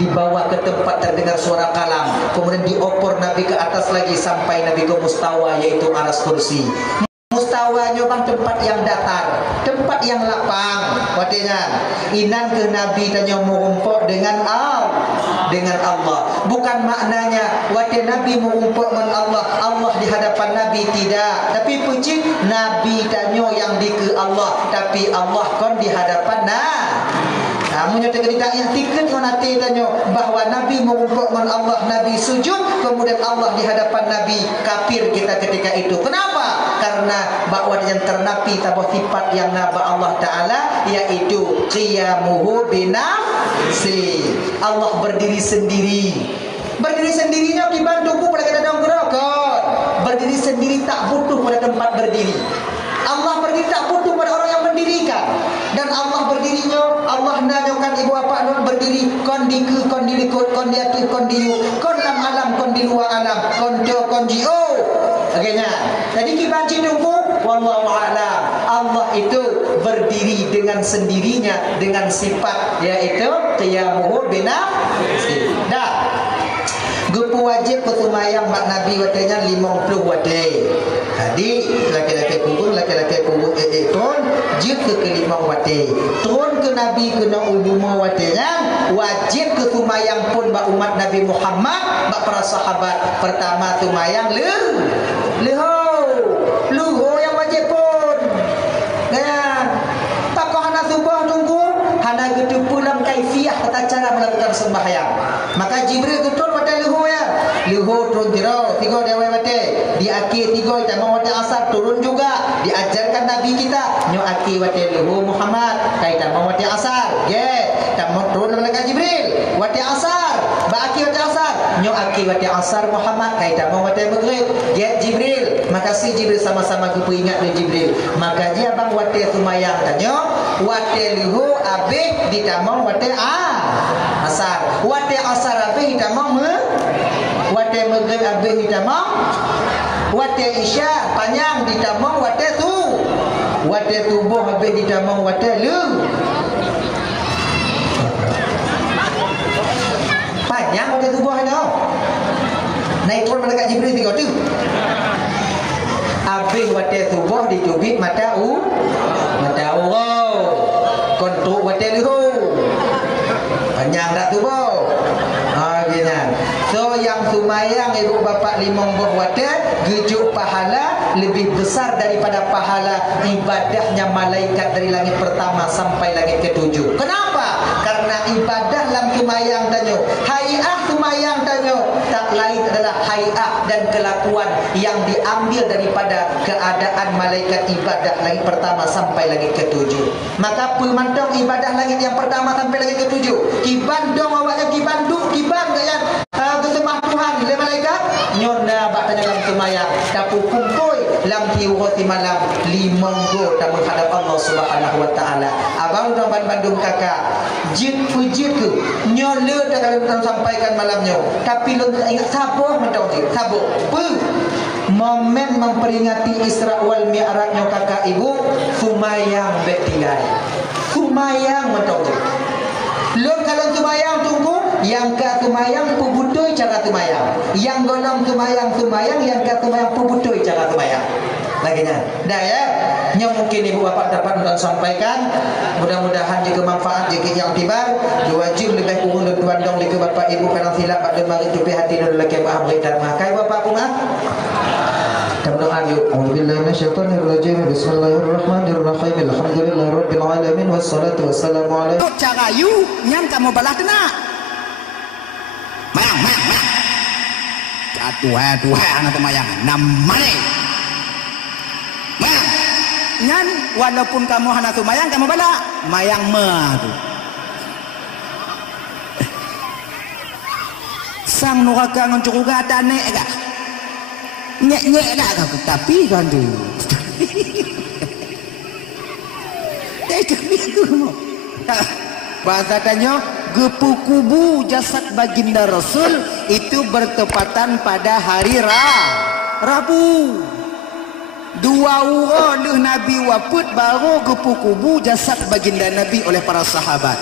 dibawa ke tempat terdengar suara kalam, kemudian diopor Nabi ke atas lagi sampai Nabi ke mustawa, yaitu aras kursi. Mustawanya bang tempat yang datar, tempat yang lapang. Artinya inan ke Nabi tanya mengumpul dengan Allah. Bukan maknanya waktu Nabi mengumpul dengan Allah di hadapan Nabi, tidak. Tapi puji Nabi tanya yang di ke Allah, tapi Allah kon di hadapan Namun kita iktikad menati tanya bahawa Nabi mengumpul dengan Allah, Nabi sujud, kemudian Allah di hadapan Nabi. Kafir kita ketika itu. Kenapa? Karena bahawa yang ternapi tabah sifat yang naba Allah Ta'ala, yaitu qiyamuhu binafsi. Allah berdiri sendiri. Berdiri sendirinya dibantu pada kadang gerakan. Berdiri sendiri tak butuh pada tempat berdiri. Allah berdiri tak butuh pada orang yang mendirikan. Dan Allah berdirinya, Allah nanyakan ibu bapa non berdiri, kon diku, kon dilikut, kon diatu, kon diu, kon lam alam, kon di luar alam, kon do, kon jio. Akhirnya, jadi kita tunggu, wallahu a'lam. Allah itu berdiri dengan sendirinya dengan sifat yaitu qiyamuhu binafsi. Dah. Gupu wajib pesumayang mak Nabi watanya 50 wadai. Jadi laki-laki punggung ekon jik ke 5 wadai. Turun ke Nabi kena uluma wadainya wajib ke sumayang pun bak umat Nabi Muhammad, bak para sahabat. Pertama sumayang luho yang wajib pun. Nah, takoh hana subuh tunggu hana gitu pulang kaifiyah tata cara melakukan sembahyang. Maka Jibril betul pada luho ya. Luho turun tiga dewa wate. Di akhir 3 kita mau wate asar turun juga. Diajarkan Nabi kita nyo akhir wate luho Muhammad. Kita mau wate asar. Kita mau turun malaikat Jibril. Wate asar. Ba akhir wate asar. Nyo akhir wate asar Muhammad. Kita mau wate maghrib. Jibril. Makasih Jibril, sama-sama aku ingat dari Jibril. Maka dia bang wate sumayang tanyo. Wate luho abih ditamang wate asar. Wate asar abih ditamang wate maghrib abih ditamang wate isya panjang ditamang wate subuh abih ditamang wate panjang wate subuh itu. Naik turun malaikat Jibril 3 tu. Abih wate subuh dicubit mata kontuk wate luhu panjang tak subuh. So yang sumayang ibu bapa 5 buah wate gejuk pahala lebih besar daripada pahala ibadahnya malaikat dari langit pertama sampai langit ke-7. Kenapa? Karena ibadah dalam sumayang tanyo, hai'ah sumayang tanyo tak lain adalah hai'ah dan kelakuan yang diambil daripada keadaan malaikat ibadah langit pertama sampai langit ke-7. Maka pemandang ibadah langit yang pertama sampai langit ke-7, kibandong awaknya kibanduk kiban kayan kesembah Tuhan le malaikat nyona bak tanya dalam sumayang tapi kumpul lam tiwati malam 5 go tak menghadap Allah Subhanahu wa taala. Abang dong Bandung kakak jit pujit ke nyola tak akan sampaikan malamnya, tapi lo ingat sabuh mentau je sabuh momen memperingati Isra wal Mi'rajnya kakak ibu sumayang bet tinggal sumayang mentau je. Lo kalau sumayang tunggu yang ke sumayang pubutui cara sumayang, yang golong sumayang yang ke sumayang pubutui cara sumayang. Laginya dah ya, yang mungkin ibu bapak dapat sampaikan, mudah-mudahan juga manfaat juga yang tibar. Wajib lebih kurang dan tuandong lagi bapak ibu kadang silap pada mari tupi hati dulu lagi paham berita makai bapak pungat. Doa yuk. Auzubillahi minasyaitonir rajim. Bismillahirrahmanirrahim. Alhamdulillahirabbil alamin wassalatu wassalamu ala cara yu nyam kamu balah kena. Mayang. Tuha anak mayang. Namane. Mayang. Nyan walaupun kamu hana tu mayang kamu balah. Mayang tu. Sang nuraka ngoncuruga tane enggak. Nyek nak aku tapi kan tu. Bahasa tanya gepukubu jasad baginda Rasul itu bertepatan pada hari Rabu. 2 orang Nabi wafat baru gepukubu jasad baginda Nabi oleh para sahabat.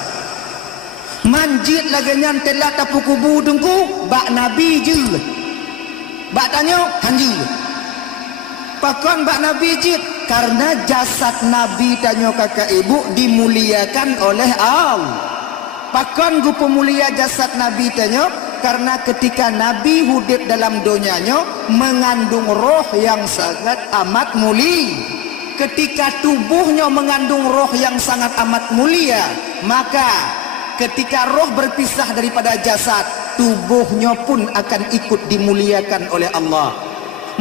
manjit lagi nyan telat tapu kubu tungku bak nabi je bak tanya hanji pakon bak nabi je karena jasad nabi tanya kakak ibu dimuliakan oleh Allah. Pakon gu pemulia jasad nabi tanya karena ketika nabi hidup dalam dunianya mengandung roh yang sangat amat mulia. Ketika tubuhnya mengandung roh yang sangat amat mulia, maka ketika roh berpisah daripada jasad, tubuhnya pun akan ikut dimuliakan oleh Allah.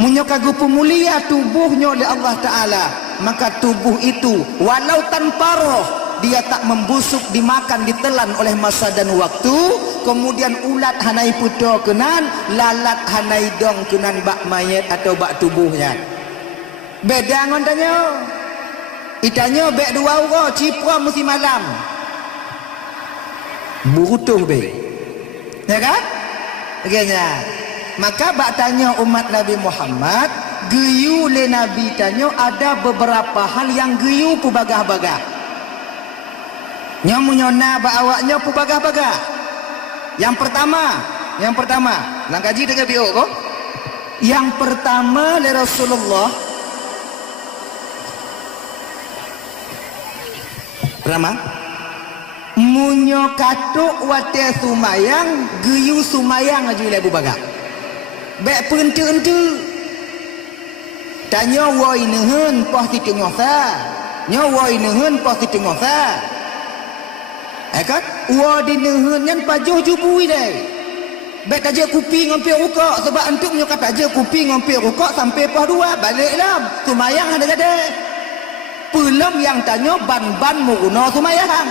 Munyokagu pemulia tubuhnya oleh Allah Ta'ala, maka tubuh itu walau tanpa roh, dia tak membusuk, dimakan, ditelan oleh masa dan waktu. Kemudian ulat hanai puto kenan, lalat hanai dong kenan bak mayat atau bak tubuhnya. Beda ngon tanya. Itanya bek dua uro cipra musim malam. Burutuh be. Ya kan? Begini. Maka bak tanya umat Nabi Muhammad, geyu le Nabi tanya ada beberapa hal yang geyu pu bagah-bagah. Nyamunyona bak awaknya pu bagah-bagah. Yang pertama, langkaji dengan biok kok. Yang pertama le Rasulullah Rama munyo katuk wate sumayang geyu sumayang aju le bubaga bek pente-ente tanya woi nehen poh ti tengah sa nyo woi nehen poh ti tengah sa kan wo di nehen nyan pajuh jubui deh bek taje kupi ngompe rukuk sebab antuk nyo kata taje kupi ngompe rukuk sampai poh dua balik lam sumayang ada-ada. Belum yang tanya ban-ban muguna sumayang.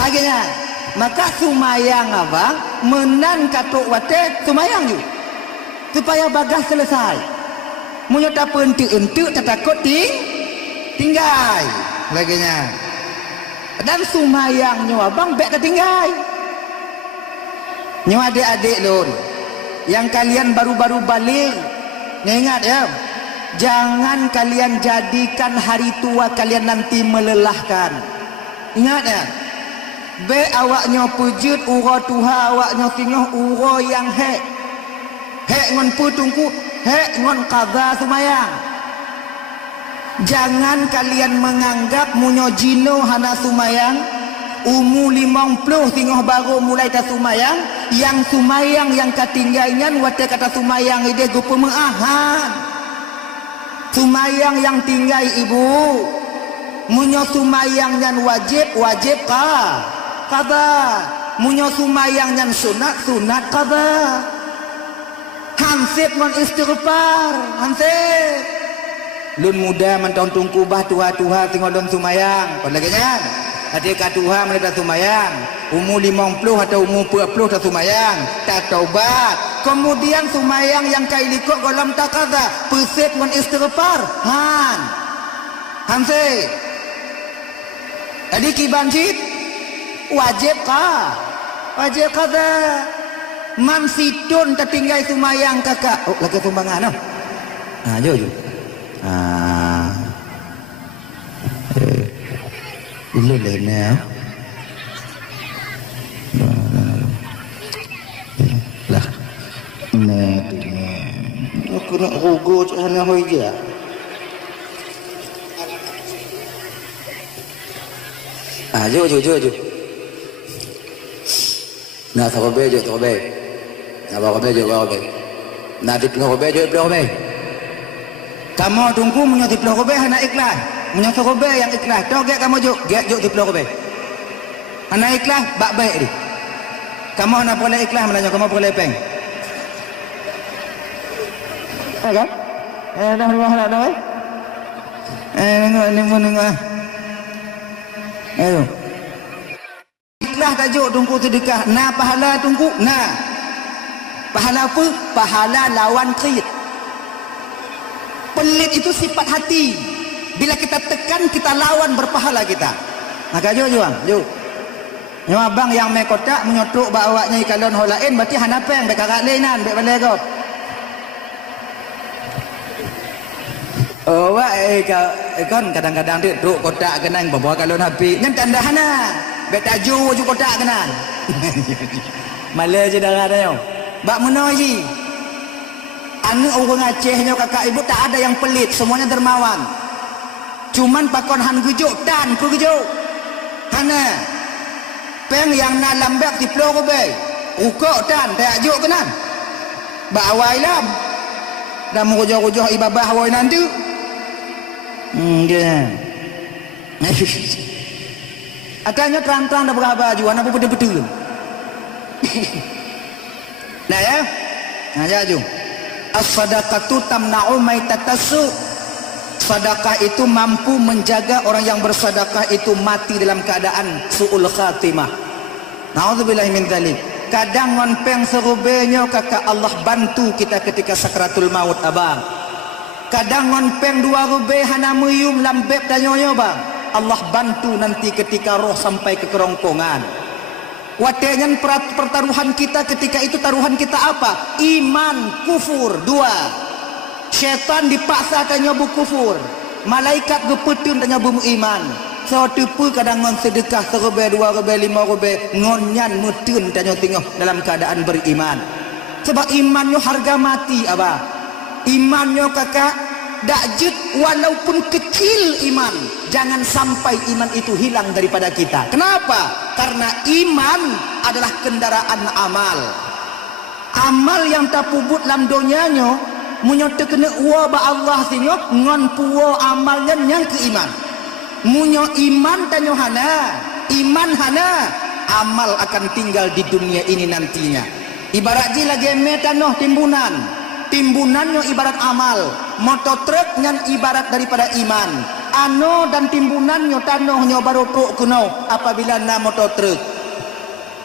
Akhirnya, maka sumayang abang menan katuk wate sumayang ju. Supaya bagas selesai. Munyo tak pentu-entu tak takut tinggal. Laginya. Dan sumayangnya abang bek tak tinggal. Nyo adik-adik lun. Yang kalian baru-baru balik. Ingat ya. Jangan kalian jadikan hari tua kalian nanti melelahkan. Ingat ya. Be awaknya pujut uro tuha awaknya tinggal uro yang hek. Hek ngon putungku, hek ngon qadha sumayang. Jangan kalian menganggap munyo jino hana sumayang. Umu 50 tinggal baru mulai ta sumayang. Yang sumayang yang katinggaingan wate kata sumayang ide gupu mengahan. Sumayang yang tinggal ibu munyo sumayang yang wajib qadha munyo sumayang yang sunat qadha hansip ngon istighfar hansip lun muda mentong tungku bah tuha tinggal don sumayang padaganya adika tuha mereka sumayang umur 50 atau umur 40 tak sumayang tak taubat. Kemudian sumayang yang kailikok golom tak qadha pesip ngon istighfar hanse tadi kibanjit wajib qadha man situn tertinggal sumayang kakak lagi tumbangan jo dulu lena lah aku nak rugo hanya hoja jo na takobe na diplobe kamu tunggu menyoti plobe hana ikhlas menyoti kobe yang ikhlas togek kamu jo diplobe hana ikhlas bak baik di kamu nak boleh ikhlas menanya kamu boleh peng kan dah rumah dah nengok ayo ikhlas tajuk tunggu sedekah na pahala tunggu na pahala apa pahala lawan kerit pelit itu sifat hati bila kita tekan kita lawan berpahala kita maka jo abang yang me kotak menyotok bawanya ikalon holain berarti hanapeng bek kakak lenan bek balegop kan kadang-kadang tu kotak kenang bawa kalon api ngan tanda hana Bet taju ju kotak kenan. Malah je darah dia. Bak menoi ji. Anu orang Acehnya kakak ibu tak ada yang pelit, semuanya dermawan. Cuman pakon han gujuk tan ku gujuk. Hana. Peng yang nak lambek di plo ko be. Ukok tan tak juk kenan. Bak awai lam. Dah murujuh-rujuh ibabah awai nanti. Dia. Atanya terang-terang dah berapa baju anak pun betul-betul. Nah ya. Nah ya jom. As-sadaqatu tamna'u maitatasu. Sedekah itu mampu menjaga orang yang bersedekah itu mati dalam keadaan su'ul khatimah. Nauzubillahi min dzalik. Kadang ngonpeng serubenya kakak Allah bantu kita ketika sakratul maut abang. Kadang ngonpeng dua rube hana muyum lambep danyoyo bang. Allah bantu nanti ketika roh sampai ke kerongkongan. Watengan pertaruhan kita ketika itu taruhan kita apa? Iman, kufur, dua. Syaitan dipaksa kan nyobu kufur. Malaikat gepetun dan nyobu iman. So tipu kadang ngon sedekah serube, dua rube, lima rube. Ngonyan mutun dan nyobu tengok dalam keadaan beriman. Sebab imannya harga mati abah. Imannya kakak dakjut walaupun kecil iman. Jangan sampai iman itu hilang daripada kita. Kenapa? Karena iman adalah kendaraan amal. Amal yang tak pubut dalam dunianya munyo terkena wa ba Allah sinyo ngon puwo amalnya yang ke iman. Munyo iman tanyo hana, iman hana, amal akan tinggal di dunia ini nantinya. Ibarat ji lagi metanoh timbunan. Timbunannya ibarat amal, motor truk yang ibarat daripada iman. Ano dan timbunannya tanohnya baru truk kuno apabila na motor truk.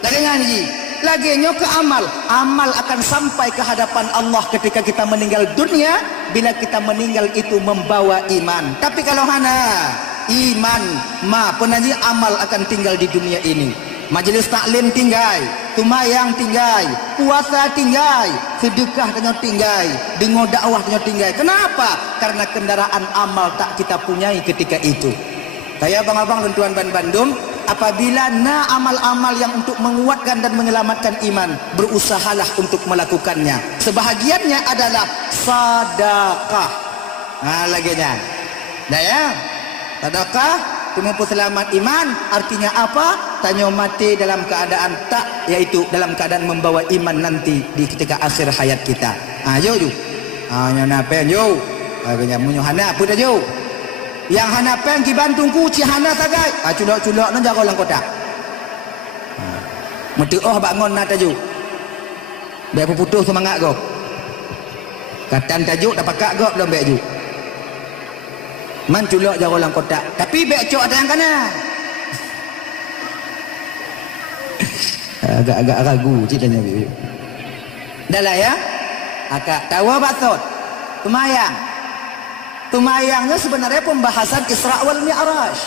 Lagi ngaji, lagi nyo ke amal. Amal akan sampai ke hadapan Allah ketika kita meninggal dunia. Bila kita meninggal itu membawa iman. Tapi kalau hana iman, ma penaji amal akan tinggal di dunia ini. Majelis taklim tinggai, tumayang tinggai, puasa tinggai, sedekah tanya tinggai, dengar dakwah tanya tinggai. Kenapa? Karena kendaraan amal tak kita punyai ketika itu. Kayak abang-abang dan tuan ban Bandung, apabila na amal-amal yang untuk menguatkan dan menyelamatkan iman, berusahalah untuk melakukannya. Sebahagiannya adalah sedekah. Nah, laginya. Dah ya. Sedekah mampu selamat iman, artinya apa? Tanya mati dalam keadaan tak, yaitu dalam keadaan membawa iman nanti di ketika akhir hayat kita. Yo ju. Nyana pen yo. Agaknya munyo hana apa dah yo. Yang hana pen ki bantungku ci hana sagai. Culak-culak nan jago lang kotak. Meti oh bangun na taju. Be putus semangat go. Katan tajuk dapat kak go belum be ju. Man culak jago lang kotak. Tapi bek cok ada yang kanan. Agak-agak ragu ceritanya. Dah lah ya. Akak tahu batot. Tumayang. Tumayangnya sebenarnya pembahasan Isra wal Mi'raj.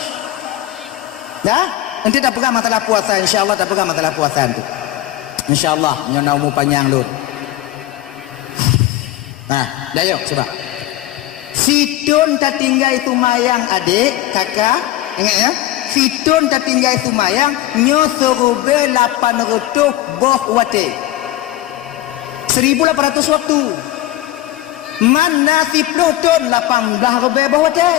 Ya? Nanti tak pegang masalah puasa, insyaallah tak pegang masalah puasa itu. Insyaallah nyonau mu panjang lut. Nah, dah yuk coba. Sidon tak tinggal itu mayang adik, kakak, ingat ya? Sidon tak tinggal itu mayang, nyo serube 800 boh wate. 1800 waktu. Mana 10 ton 18 rebe boh wate.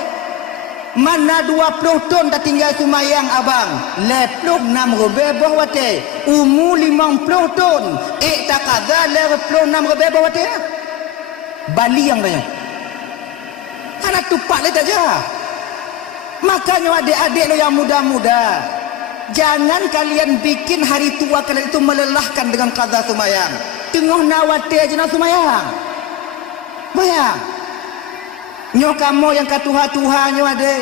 Mana 20 ton tak tinggal itu mayang abang, 26 rebe boh wate. Umu 50 ton, tak ada 26 rebe boh wate. Bali yang tanya. Karena tupak lihat aja. Makanya adik-adik lo yang muda-muda, jangan kalian bikin hari tua kalian itu melelahkan dengan qadha sumayang. Tengok nawati aja nak sumayang. Bayang. Nyo kamu yang katuha-tuha nyo adik,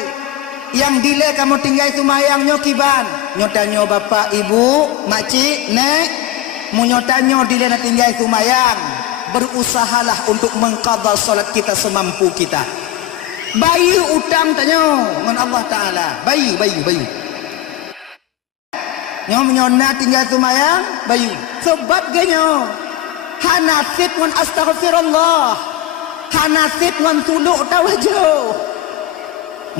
yang dile kamu tinggal sumayang nyo kiban. Nyo tanya bapak, ibu, makcik, nek, mu nyo tanya dile nak tinggal sumayang. Berusahalah untuk mengqadha salat kita semampu kita. Bayi utang tanya dengan Allah Ta'ala. Bayi. Nyo menyona tinggal sumayang, bayi. Sebab genyo. Hanasib ngan astaghfirullah. Hanasib ngan tuluk tawajuh.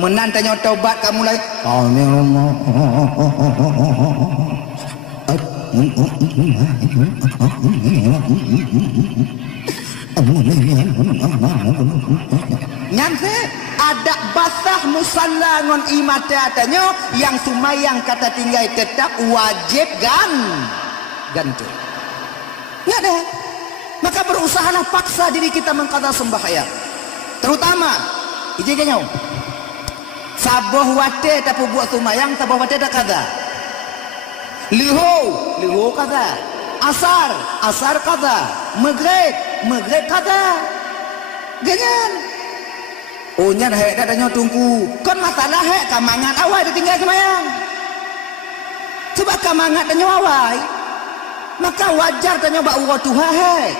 Menan tanya taubat kamu lagi. Nyampe ada basah musalla ngon imata tanyo yang sumayang kata tinggal tetap wajib ganti. Nggak ada. Maka berusahalah paksa diri kita mengqada sembahyang. Terutama ijenya saboh wate tapi buat sumayang saboh wate dak kada. Liho kada. Asar kada. Maghrib kada. Ganyan. Oh nyan hek dadanya tungku. Kon masalah hek kamangat awal ditinggal semayang. Sebab kamangat danyo awal. Maka wajar danyo bak urut Tuhan hek.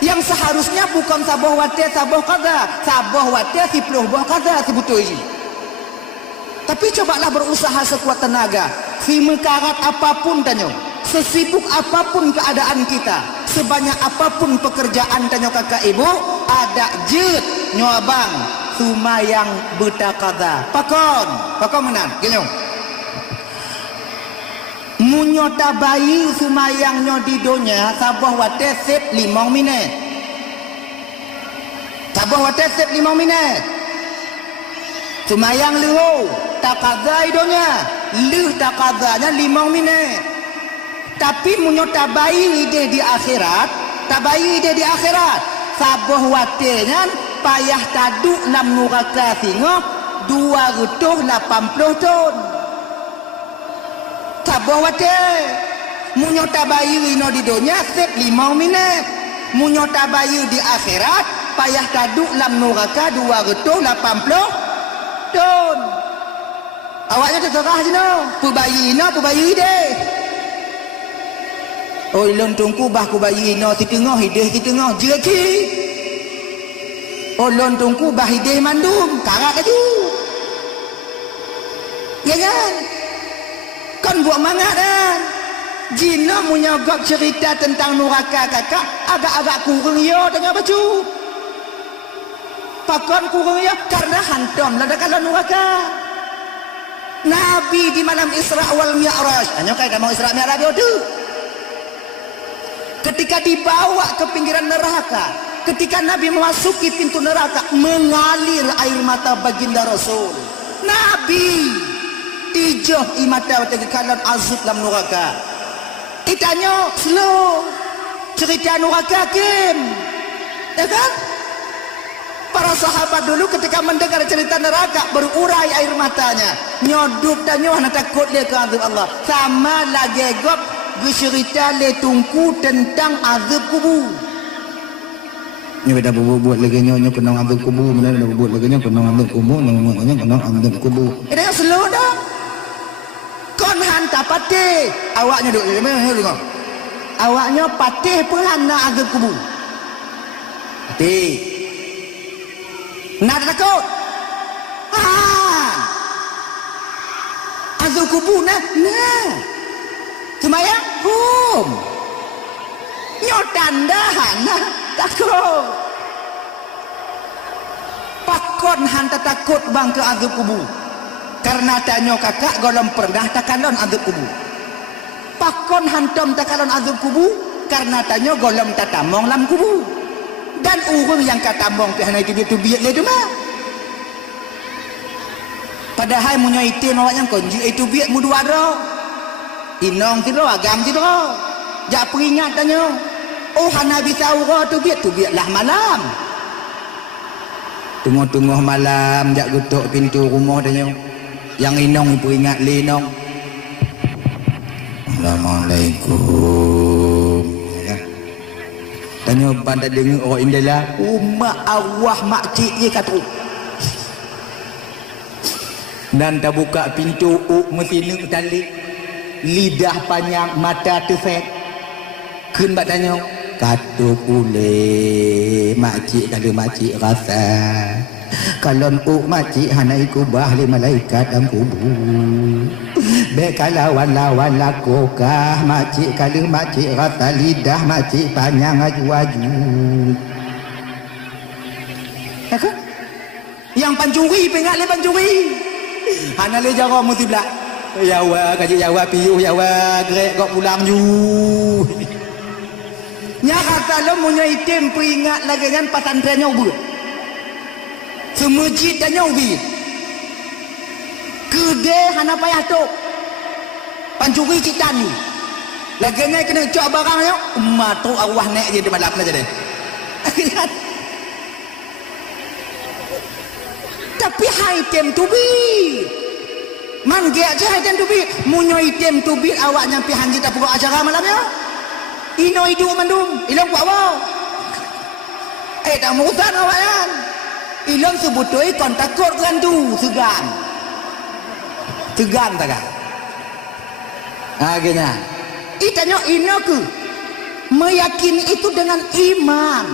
Yang seharusnya bukan saboh wate saboh kada. Saboh wate sipuluh boh kada sebetulnya. Tapi cobalah berusaha sekuat tenaga. Si mekarat apapun danyo. Sesibuk apapun keadaan kita. Sebanyak apapun pekerjaan danyo kakak ibu. Ada jet nyobang sumayang buta kada pakon menan gini munyota bayi sumayang nyo di donya saboh wate sip 5 minit sumayang liho takada idonya lih takadanya 5 menit tapi munyota bayi ide di akhirat saboh watenya payah taduk 6 nuraka singo 280 ton saboh wate munyota bayi ino di dunia sep 5 menit munyota bayi di akhirat payah taduk 6 nuraka 280 ton awaknya terserah sino pubayi deh. Oh ilon tungku bah ku bayi no si tengah jeki. Oh lon tungku bah hideh mandum karak laju. Ya kan? Kan buat mangat kan? Jina menyogok cerita tentang nuraka kakak agak-agak kurang yo dengan baju. Pakon kurang yo karena hantam lada kalau nuraka. Nabi di malam Isra wal Mi'raj. Hanya kayak mau Isra Mi'raj itu. Ketika dibawa ke pinggiran neraka, ketika Nabi memasuki pintu neraka, mengalir air mata baginda Rasul. Nabi tijoh imata bagi kalan azab dalam neraka. Itanya slow cerita neraka kim, ya kan? Para sahabat dulu ketika mendengar cerita neraka berurai air matanya, nyoduk tanya nak takut dia ke azab Allah. Sama lagi gop bercerita le tungku tentang azab kubur. Ni dah buat lagi nyo kena azab kubur, mana dah buat lagi nyo kena azab kubur, namanya kena azab kubur. Ini yang slow dah. Kon hantar patih, awaknya duk mana dengar. Awaknya patih pelan nak azab kubur. Patih. Nak takut. Azab kubur nah. Semayang nyotandahan takut pakon hanta takut bang ke azab kubur karena tanyo kakak golong pernah takalon azab kubur pakon hantam takalon azab kubur karena tanyo golong tatamong lam kubur dan urung yang katamong pihana itu biak le mah padahal munyo itim awak yang konju itu biak muduara inong tiro agam tiro jak peringat tanya oh hana bisa uro tu biarlah malam tunggu malam jak gutuk pintu rumah tanya yang inong peringat linong Assalamualaikum ya. Tanya pada dengar orang indalah mak awah makcik ye kata dan tak buka pintu mesti nuk tali lidah panjang mata tefek kun bak tanya kata pule makcik kalau makcik rasa kalau makcik hana iku bahli malaikat dalam kubur be kalawan lawan lakokah makcik kalau makcik rasa lidah makcik panjang aju-aju ya kan yang pancuri pengat le pancuri hana le jara mesti belak Yawa kaji yawa piu yawa grek kok pulang ju. Nya kata lo munyo item peringat lagi kan pasantrennya ubud. Semujid dan ubi. Gede hana payah tu. Pancuri citan ni. Lagi ni kena cok barangnya, emak tu awah naik je di malam aja deh. Tapi item tu bi. Man ge aja item tu bi. Munyo item tu bi awak nyampi hanji tak pukul acara malamnya. Ino hidu mandum, ilong buat apa? Tak mutan awak kan? Ilong sebutoi kon takut kan tu, segan. Segan tak kan? Akhirnya, itanya ino ke? Meyakini itu dengan iman.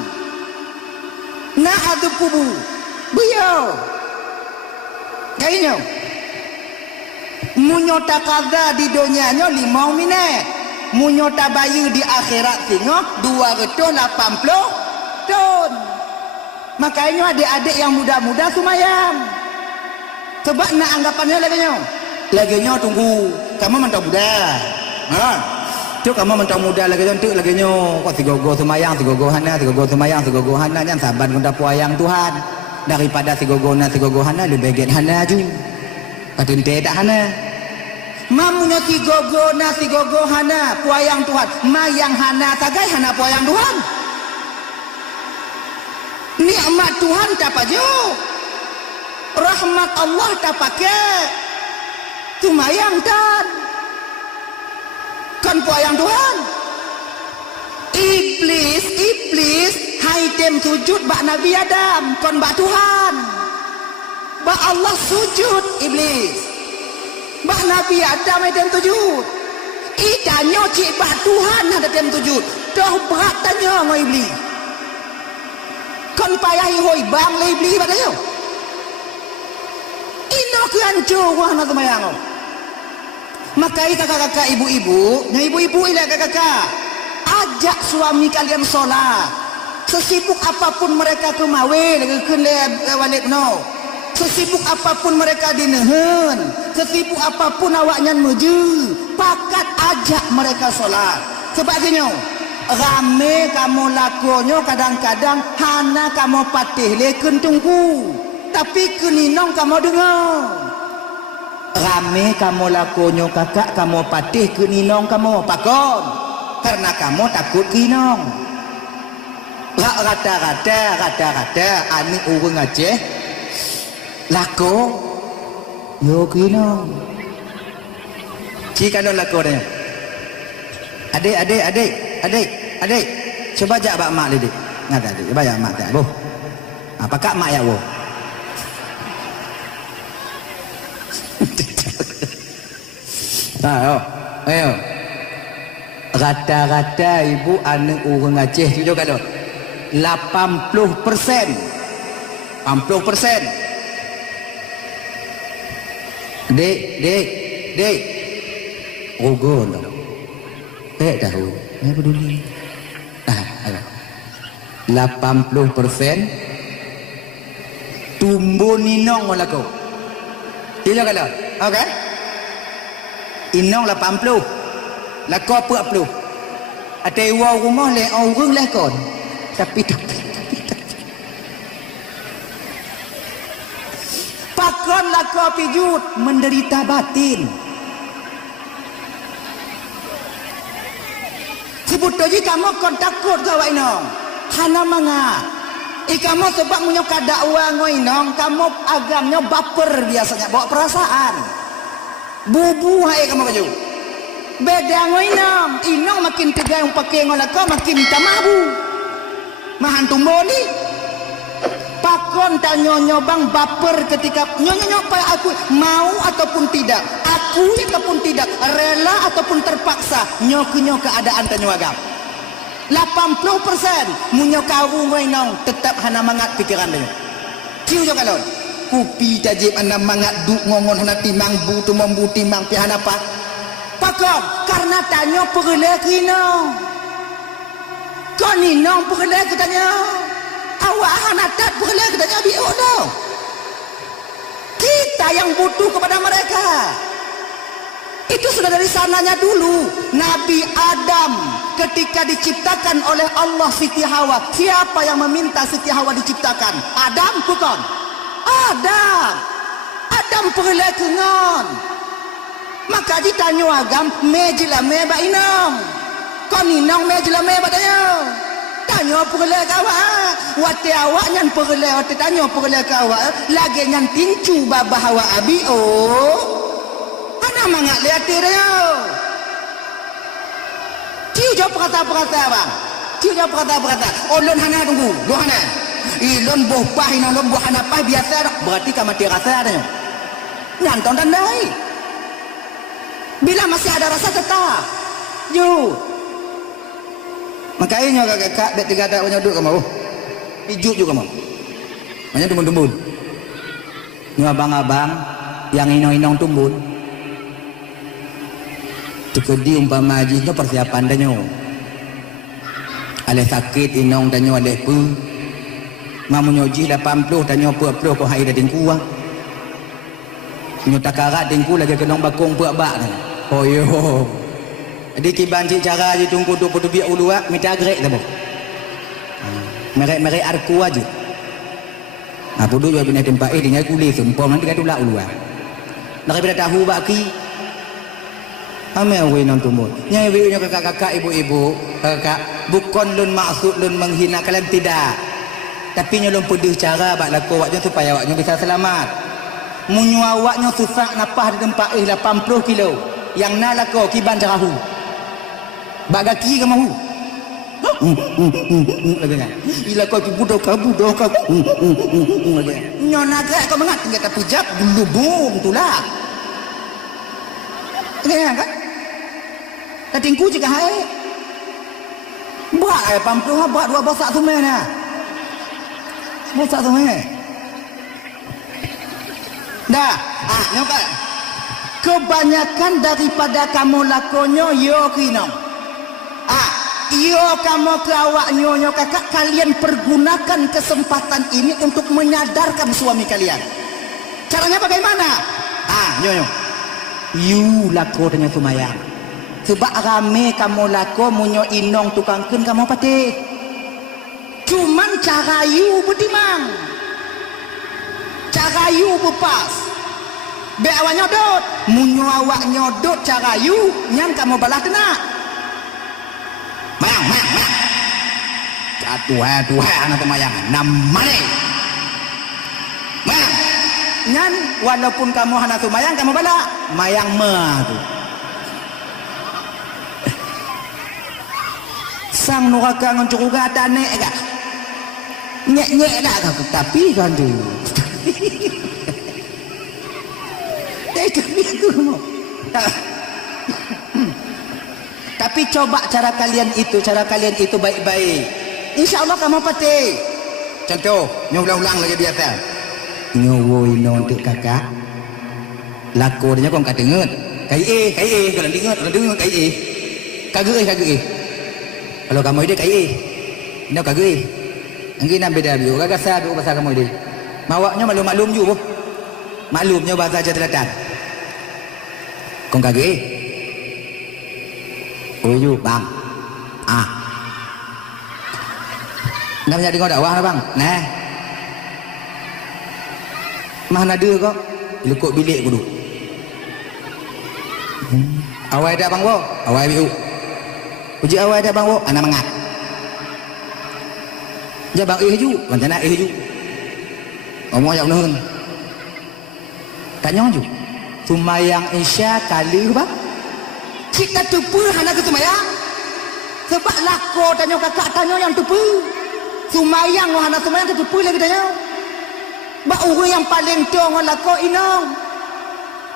Nah adu kubu, beliau. Kayaknya, munyota kada di dunianya 5 minit. Munyota bayu di akhirat tengok 280 ton. Makanya adik-adik yang muda-muda sumayang. Sebab nak anggapannya laginya tunggu kamu mentau muda. Tu kamu mentau muda laginya tu laginya kok tigogo sumayang tigogo hana nyan saban gunda puayang Tuhan daripada tigogo hana lebih baik hana ju. Katinte tak hana. Mamunya tigogo hana puayang Tuhan. Mayang hana tagai hana puayang Tuhan. Nikmat Tuhan tak paju. Rahmat Allah tak pakai. Tumayang tan. Kan puayang Tuhan. Iblis haitem sujud bak Nabi Adam kon bak Tuhan. Bak Allah sujud iblis. Bah Nabi Adam ada sujud. Itanyo cik bah Tuhan ada sujud. Dah berat tanya dengan iblis. Kon payah hoi bang le iblis padanya. Ino ke hancur wah nak semayang. Makai kakak-kakak ibu-ibu, nya ibu-ibu ila kakak-kakak. Ajak suami kalian solat. Sesibuk apapun mereka ke mawe ke walid no. Sesibuk apapun mereka dinehen, sesibuk apapun awaknya menuju, pakat ajak mereka solat. Sebagainya, rame kamu lakonyo kadang-kadang hana kamu patih leken tunggu, tapi keninong kamu dengar. Rame kamu lakonyo kakak kamu patih keninong kamu pakon, karena kamu takut kinong. Rata-rata ani urung Aceh. Lako yo kino cik kalau lako dia adik coba ajak bak mak didik ngata adik coba ajak mak tak boh apa kak mak ya boh ayo rata-rata ibu anak orang Aceh tu juga kalau 80% Dek. Rogo dah. Tahu. Ni peduli. 80% tumbuh ninong laku. Dia kata, okey? Inong 80. Laku 40. Ada rumah le orang lekon. Tapi pakon laku pijut menderita batin. Sebutoji kamu kon takut kau inong. Hana manga. Kamu sebab menyokak dakwah ngoinong, kamu agamnya baper biasanya, bawa perasaan. Bubu hai kamu baju. Beda ngoinong, inong makin tegang pakai ngolako makin minta mabu. Mahan tumbo ni. Pakon tak nyonyobang baper ketika nyonyok pada aku mau ataupun tidak, akui ataupun tidak, rela ataupun terpaksa nyok keadaan tanyuagam. 80% munyo kawu ngoinong tetap hana mangat pikiran dia. Ciu jo kalon. Kupi tajib hana mangat duk ngongon hana timang bu tu membu timang pi hana apa? Pakon karena tanyo perle kino. Kon ninong perle katanya. Awak hana tak perle katanya biu no. Kita yang butuh kepada mereka. Itu sudah dari sananya dulu. Nabi Adam ketika diciptakan oleh Allah Siti Hawa, siapa yang meminta Siti Hawa diciptakan? Adam bukan? Adam. Adam perlai kengon. Maka ditanya agam, mejila meba inong. Kon inong mejila meba tanya. Tanya perlai kawan. Wate awak nyan perlai, wate tanya perlai kawan. Lagi nyan tincu babah awak abi. Oh. Ana mangat lihat dia. Ciu jawab perkata-perkata bang. Ciu jawab perkata-perkata. Oh lon hana tunggu, lon hana. Lon boh pah ina lon boh hana pah biasa dah. Berarti kamu mati rasa adanya. Nyanton tandai. Bila masih ada rasa tetap. Yo. Makanya kakak dek tiga tak punya duduk kamu. Ijuk juga kamu. Makanya tumbun-tumbun. Ni abang-abang yang inong-inong tumbun. Tukedi umpama haji itu persiapan danyo. Ale sakit inong danyo ale pu. Mamu nyoji 80 danyo pu-pu ko hai da dingku ah. Nyo takarat dingku lagi kenong bakong pu-bak ni. Oh yo. Jadi kiban cik cara je tunggu tu pu biak ulu ah minta grek dah boh. Merek-merek arku aja. Apa dulu bina tempat dengan kulit sempom nanti kata ulak ulu ah. Daripada tahu baki ame awak nang tumbuh. Nyai biunya kakak-kakak, ibu-ibu, kakak bukan lun maksud lun menghina kalian tidak. Tapi nyolong pedih cara bak laku awaknya supaya awaknya bisa selamat. Munyu awaknya susah napah di tempat 80 kilo. Yang nak laku kiban carahu. Bak gaki ke mahu. Lagi kan. Ila kau budak lagi. Nyona gak kau mengat tinggal tapi jap dulu bum tulah. Ini kan? Tingku jika hai buat ai pampluh buat dua bosak semai na bosak semai dah nyoka kebanyakan daripada kamu lakonyo yo kinong yo kamu ke awak nyonya kakak kalian pergunakan kesempatan ini untuk menyadarkan suami kalian. Caranya bagaimana? Nyonya you lako tanya sumayang. Sebab rame kamu lako munyo inong tukangkeun kamu pati. Cuman cara you bedimang. Cara you bepas. Be awak nyodot. Munyo awak nyodot cara you nyan kamu balah kena. Mang. Tuhan anak temayang. Namane. Mang. Nyan walaupun kamu hana sumayang kamu balah. Mayang mah tu. Sang nuraka ngoncuk gata nek gak nyek gak tapi kan tu tapi coba cara kalian itu baik-baik, insya Allah kamu pati. Contoh ulang-ulang lagi biasa nyowoi nontek kakak lakornya kau kata dengar kai kalau dengar kai kagak kalau kamu ide kai no kagak angin nak beda biu kagak sah biu bahasa kamu ide mawaknya maklum juga maklumnya bahasa Jawa Selatan kau kagak oh you bang namanya di dakwah bang nah mana dia kok lekuk bilik kudu awal ada bang wo awal biu uji awal ada bang wo anak mengat jabang hiju rencana hiju ngomong yang nuhun tanya ju sumayang isya kali bang kita tupu hana ke sumayang sebab lako tanya kakak tanya yang tupu sumayang hana sumayang tupu lagi tanya bak orang yang paling tua ngon lako inong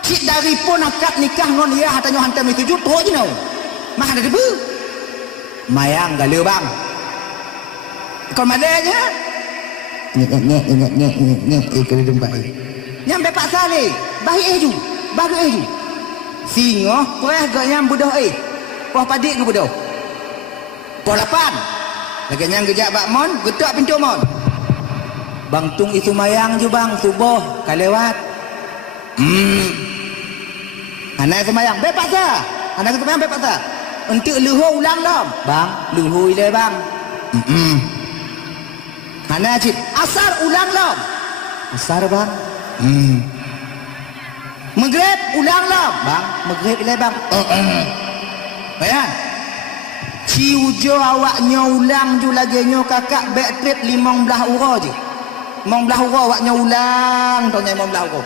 cik dari pun akad nikah ngon ia hatanya hantam itu jut to je no mah ada debu mayang gale bang kon madanya nyek ikut tempat nyampe Pak Saleh baik eju bagus eju singo koe gak nyam budoh poh padik ke budoh poh 8 lagi nyang gejak bak mon getak pintu mon bang tung isu mayang je bang subuh kalewat Anak semayang bepak sah. Anak semayang bepak sah. Untuk luhur ulang dah. Bang, luhur ile bang. Anak cip asar ulang dah. Asar bang. Maghrib ulang dah. Bang, maghrib ile bang. Bayan. Si ujo awaknya ulang ju lagi nyo kakak back trip 15 euro je. 15 euro awaknya ulang, tanya 15 euro.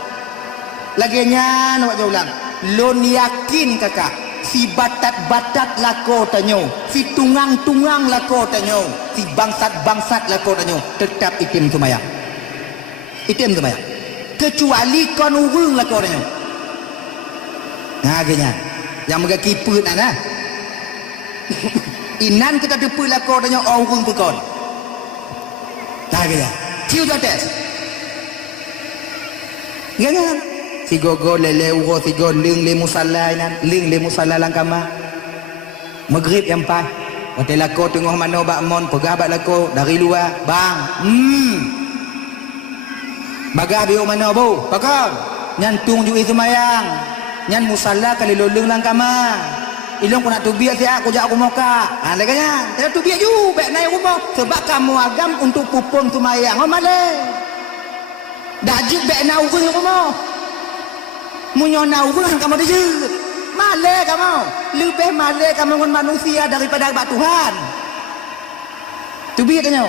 Lagi nyan awaknya ulang. Lon yakin kakak, si batat-batat lako tanyo, si tungang-tungang lako tanyo, si bangsat-bangsat lako tanyo, tetap itim semayang. Itim semayang. Kecuali kon urung lako tanyo. Nah, gini. Yang mereka kiper nak. Inan kita depan lako tanyo urung pekon. Nah, gini. Ciu jotes. Gini. Si gogo lele uro si gon ling le musalla nan ling le musalla lang kama maghrib yang pa hotel lako tengah mano bak mon pegabat lako dari luar bang bagah bio mano bu pakam nyan tung ju semayang nyan musalla kali loleng lang kama ilong ko nak tubiak sia aku jak aku moka lekanya saya tubiak ju bek nai rumah sebab kamu agam untuk pupun semayang oh male dajib bek nau ke rumah munyona urang kamu dijut male kamu lebih male kamu dengan manusia daripada bak Tuhan tubiak tanya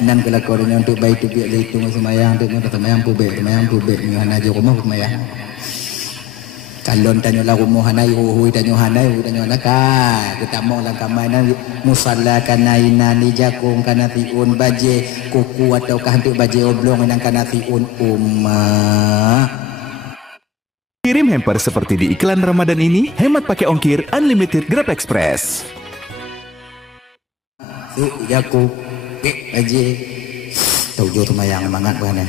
nan kelakuannya untuk baik tubiak itu semayang untuk semayang pubek ngana je rumah semayang kalon tanya lah rumah hanai hui tanya nakah kita mau lang kamana musalla kana inani jakung kana tiun baje kuku atau kah untuk baje oblong nang kana tiun Kirim hamper seperti di iklan Ramadan ini, hemat pakai ongkir unlimited Grab Express. Aku, aja, tahu jo semayang semangat bukan?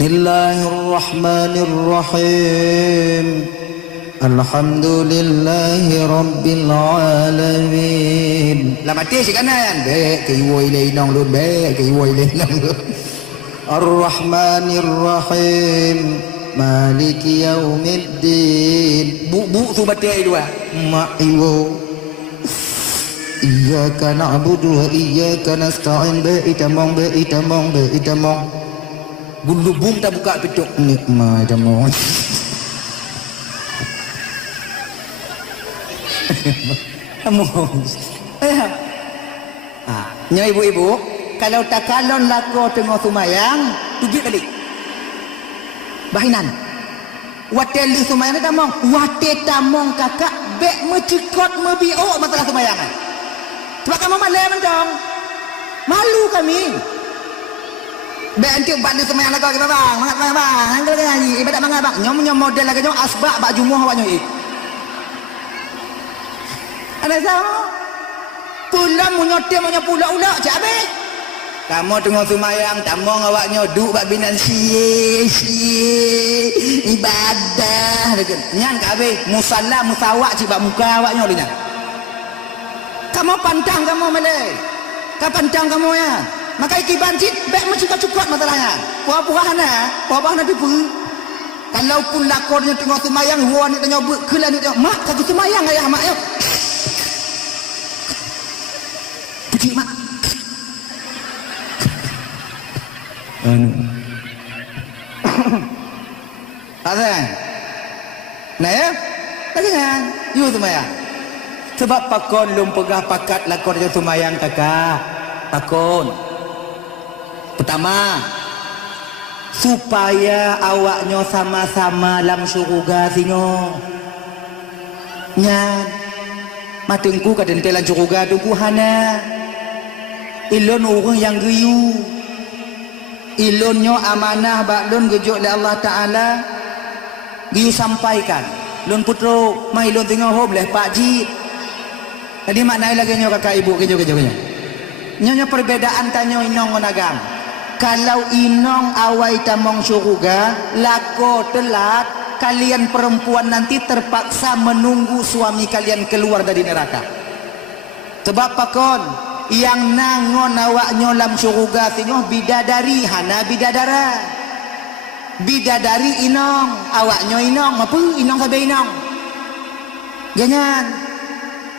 Bismillahirrahmanirrahim. Alhamdulillahi rabbil alamin. La mati si kanan. Be ke woi le nong lun be ke woi le nong lun. Ar-Rahmanir-Rahim. Maliki yaumiddin. Bu tu baca dua. Mak iwo. Iyyaka na'budu wa iyyaka nasta'in. Be itamong. Bulu bum tak buka pituk nikmat jamu. Kamu. Nya ibu-ibu, kalau tak kalon lako tengah sumayang, tujuh kali. Bahinan. Wate li sumayang tamong, wate tamong kakak bek mecikot mebiok masalah sumayang. Sebab kamu malu mendong. Malu kami. Bek antik bak di semayang lagi bang, mangat bang, hanggal nyanyi ibadat mangat bang, nyom model lagi nyom asbak bak jumuh awak nyoi. Ada sama? Pulang munyote pulau ulah cak abe. Kamu tengah semayang, tamong awaknya duk bak binan sie ibadah dekat. Nyan kabe musalla musawak cik bak muka awaknya linya. Kamu pantang kamu mele. Pantang kamu ya. Maka ikiban cik bek mencikot-cikot masalahnya. Puah-puahan tipu. Kalau pun lakornya tengah semayang, huan ni tanya kelan ni tanya, mak kaki semayang ayah mak ya. Puji mak. Azan. Nah ya, lagi kan, you semayang. Sebab pakon lum pegah pakat lakornya semayang kakak. Pakon. Pertama, supaya awaknya sama-sama dalam syurga sinyo. Nyan, matengku kadang dalam syurga tunggu hana. Ilon orang yang geyu. Ilonnya amanah baklon gejuk oleh Allah Ta'ala. Geyu sampaikan. Lon putro, mai lon tengah ho boleh Pak Ji. Jadi maknanya lagi nyo kakak ibu gejuk. Nyonya perbedaan tanyo inong nagam. Kalau inong awai tamong syurga lako telat kalian perempuan nanti terpaksa menunggu suami kalian keluar dari neraka. Sebab pakon yang nangon awaknya lam syurga tinyo bidadari hana bidadara. Bidadari inong, awaknya inong, apa inong sabe inong. Jangan.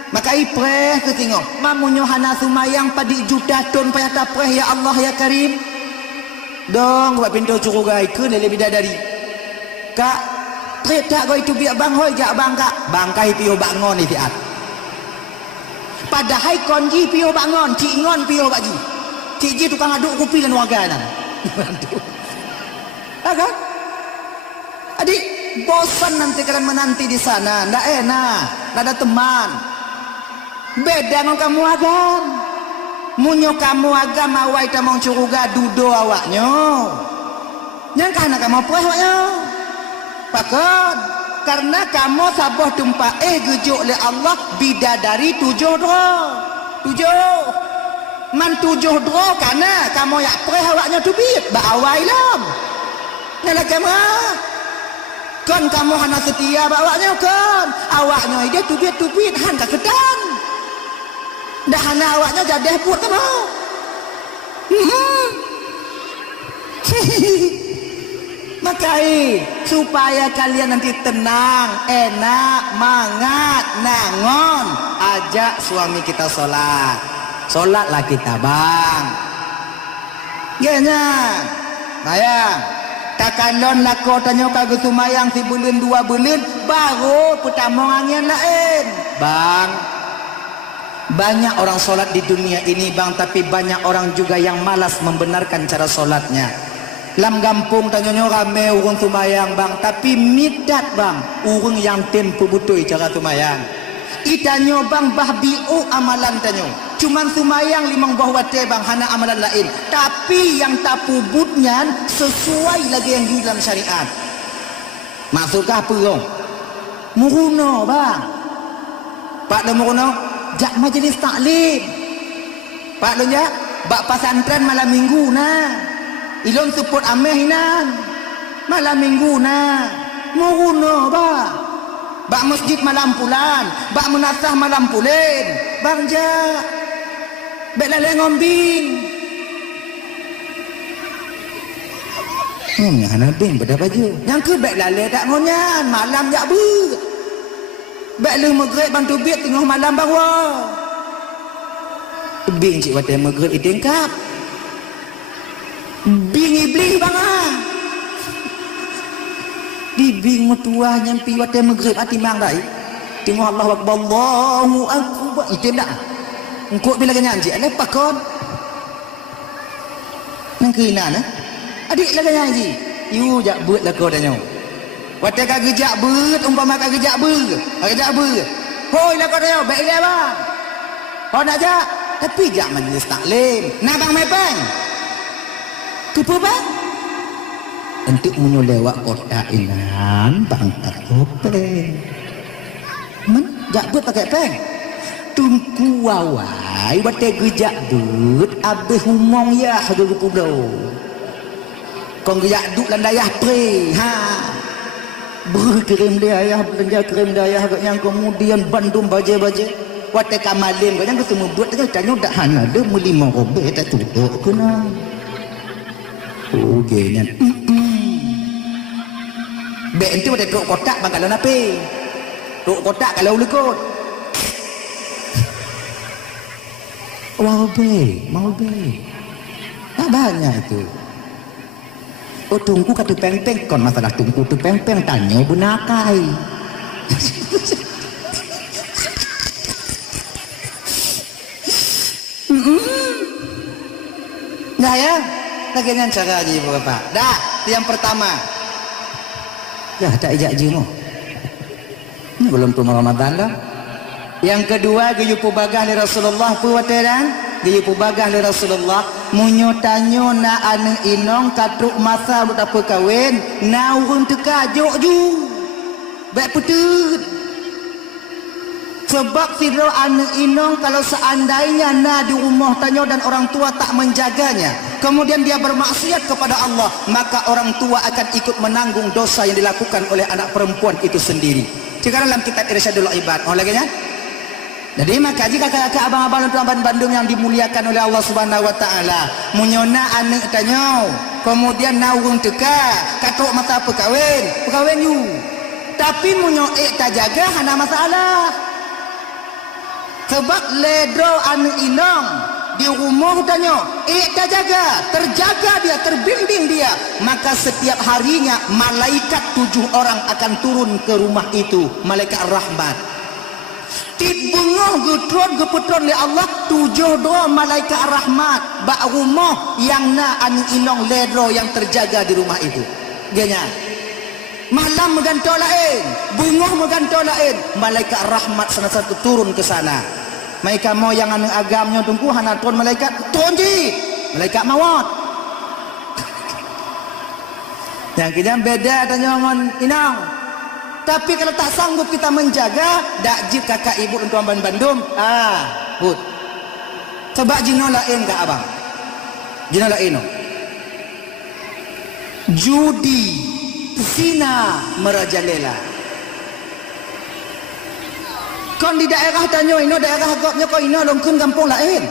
Maka ipreh ke tengok. Mamunyo hana sumayang padi juta ton payah tapreh ya Allah ya Karim. Dong buat pintu syurga ikut lele bidadari. Kak, tak kau itu biar bang hoi jak bang kak. Bangkai pio bangon ni tiat. Padahal konji pio bangon, cik ngon pio baju. Cik ji tukang aduk kopi dan warga nan. Kan? Adik, bosan nanti kalian menanti di sana, ndak enak, ndak ada teman. Beda dengan kamu agam. Munyo kamu agam awai tamong curuga dudo awaknya. Yang karena kamu apa awaknya? Pakon, karena kamu sabuh tumpah gejuk oleh Allah bidadari 7 dro. 7 man 7 dro karena kamu yak preh awaknya tubit ba awai lam. Nala kamu kan kamu hana setia ba awaknya kan. Awaknya dia tubit han ka kedan. Dah hana awaknya jadah buat kamu. Makai supaya kalian nanti tenang, enak, mangat, nangon, ajak suami kita sholatlah kita bang. Ganya, mayang, takalon lako tanyo kagak sumayang si bulan 2 bulan, baru pertama angin lain, bang. Banyak orang sholat di dunia ini bang, tapi banyak orang juga yang malas membenarkan cara sholatnya. Lam gampung tanyonyo rame urang tumayang bang, tapi midat bang urang yang tempo butoi cara tumayang. Itanyo bang bahbiu amalan tanyo. Cuman tumayang 5 buah wate bang hana amalan lain. Tapi yang tapubutnya sesuai lagi yang di dalam syariat. Maksudkah apa dong? Muruno bang. Pak dah muruno, jak majlis taklim. Pak dah jak, bak pasantren malam minggu nah. Ilon support ameh hinan malam minggu na muruno ba masjid malam pulan bak menasah malam pulen bang ja bek lale ngombing hana beng beda baju yang ke bek lale tak ngonyan malam jak bu bek le maghrib bang tubit tengah malam bawa beng cik wate maghrib idengkap bing iblis bang di bing metua nyampi wate maghrib ati mang dai tengok Allah akbar Allahu akbar itu dah engkau bila ganyan ji ale pakon nang kina adik la ganyan ji yu jak beut la ko danyo wate ka gejak beut umpama ka gejak beut hoi la ko danyo baik dia bang ho nak jak tapi jak majlis taklim nah bang mepeng kupu bang untuk menyolewak kota inan bang tak kopeng men jak buat pakai peng tungku wawai bate gejak but abis humong ya hagu kubro kong gejak duk landayah pre ha berkirim dia ayah belanja kirim dia ayah yang kemudian bandung baje-baje wate kamalin kau yang ketemu buat dengan tanya dak hana de melima robe tak tutup kena. Okay nyan. Bek itu ada truk kotak bang kalau nape? Truk kotak kalau lekut. Mau be. Tak banyak itu. Oh tunggu kata peng-peng kon masalah tunggu tu peng-peng tanya bunakai. Nah ya. Lagian cara aja bapak. Dah, yang pertama. Ya, tak ijak jimu. Ini belum tu Ramadan dah. Yang kedua, gayu pubagah li Rasulullah puwateran, gayu pubagah li Rasulullah munyo tanyo na anu inong katruk masa betapa kawin, na urang tekajuk ju. Baik putut. Sebab sidro anu inong kalau seandainya na di rumah tanyo dan orang tua tak menjaganya, kemudian dia bermaksiat kepada Allah, maka orang tua akan ikut menanggung dosa yang dilakukan oleh anak perempuan itu sendiri. Sekarang dalam kitab Irsyadul Ibad, lagi ya. Jadi maka jika kakak-kakak abang-abang tuan Bandung yang dimuliakan oleh Allah Subhanahu wa taala, munyona anak tanya, kemudian naung teka, katok mata perkawin you. Tapi munyoek tak jaga hana masalah. Sebab ledro anak inong di rumah tanya, tak jaga, terjaga dia, terbimbing dia, maka setiap harinya malaikat 7 orang akan turun ke rumah itu, malaikat rahmat. Tibungah geputron oleh Allah 7 doa malaikat rahmat bak rumah yang na anu inong ledro yang terjaga di rumah itu. Ganya malam megantol lain, bunga megantol lain, malaikat rahmat senantiasa turun ke sana. Mereka mau yang anu agamnya tunggu hana turun malaikat tunji malaikat mawat. Yang kita beda tanya ngon inang. Tapi kalau tak sanggup kita menjaga, dak jip kakak ibu untuk Abang Bandung. Hut. Sebab jino lain kak abang. Jino lain. Judi, zina merajalela. Kon di daerah tanyo ino daerah gopnya ko ino longkun kampung lain.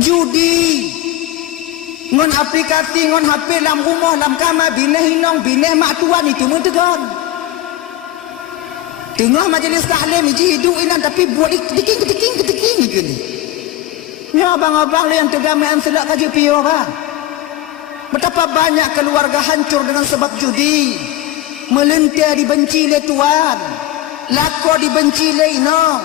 Judi. Ngon aplikasi ngon HP dalam rumah dalam kamar bineh hinong bineh mak tuan itu mentegon. Tengah majlis taklim iji hidup inan tapi buat keteking gini. Ya abang-abang yang tegame am selak kaji pio bang. Betapa banyak keluarga hancur dengan sebab judi. Melentir dibenci le tuan. Lako dibenci le inong.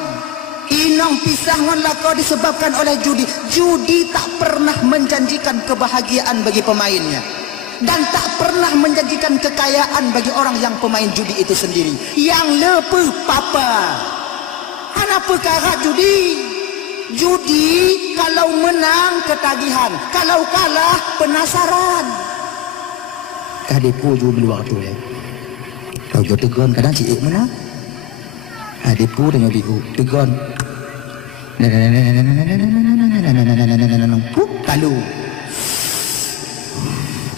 Inong pisah ngon lako disebabkan oleh judi. Judi tak pernah menjanjikan kebahagiaan bagi pemainnya. Dan tak pernah menjanjikan kekayaan bagi orang yang pemain judi itu sendiri. Yang lepe papa. Ana perkara judi. Judi kalau menang ketagihan, kalau kalah penasaran. Kadipu judi waktu ya. Kau jo tegon kadang si ik menang. Adipu dengan biu tegon. Lalu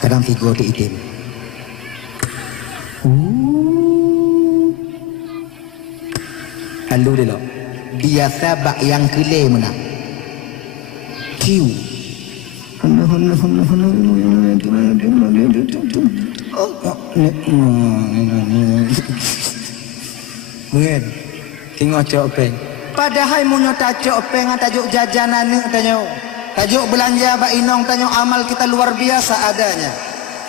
kadang figur ke itim. Lalu dia lah. Biasa bak yang kelih menang. Kiu. Mungkin tengok cok peng. Padahal munyo tajuk peng tajuk jajanan ni tanya. Tajuk belanja bak inong tanya amal kita luar biasa adanya.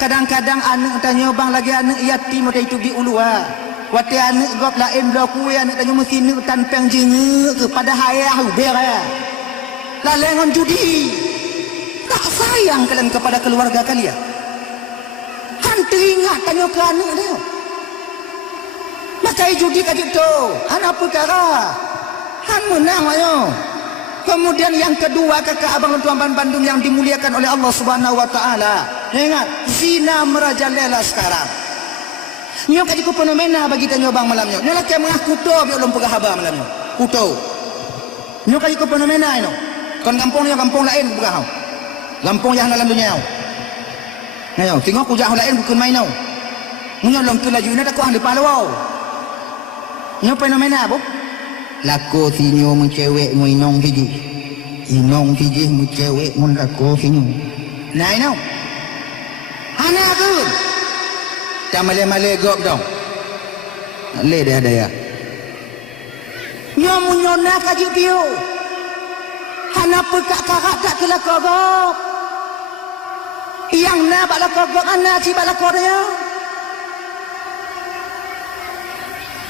Kadang-kadang anak tanya bang lagi anak yatim ada itu di ulua. Wati anak gop lain bloku anak tanya mesti nak tanpeng jenguk kepada hayah ubera. Lalengan judi. Tak sayang kalian kepada keluarga kalian. Han teringat tanya ke anak dia. Makai judi kajuk tu. Han apa perkara? Han menang ayo. Kemudian yang kedua kakak abang tuan Bandung yang dimuliakan oleh Allah Subhanahu wa taala. Ingat, zina merajalela sekarang. Nyo kaji ku fenomena bagi tanya bang malamnya. Nyo laki mengaku to biar belum pegah haba malamnya. Kuto. Nyo kaji ku fenomena ino. Kon kampungnya kampung lain pegah. Lampung yang dalam dunia. Ayo, tengok ku jauh lain bukan main. Nyo long kelaju ina tak ku ahli palau. Nyo fenomena apa? Lako sinyo mu cewek mu inong hiji. Inong hiji mu cewek mu lako sinyo. Nah ino. Hana aku. Tak male-male gop dong. Le dah daya. Nyo mu nyona kaji bio. Hana pekak karak tak kela kogop. Yang na bala kogop ana si bala kornya.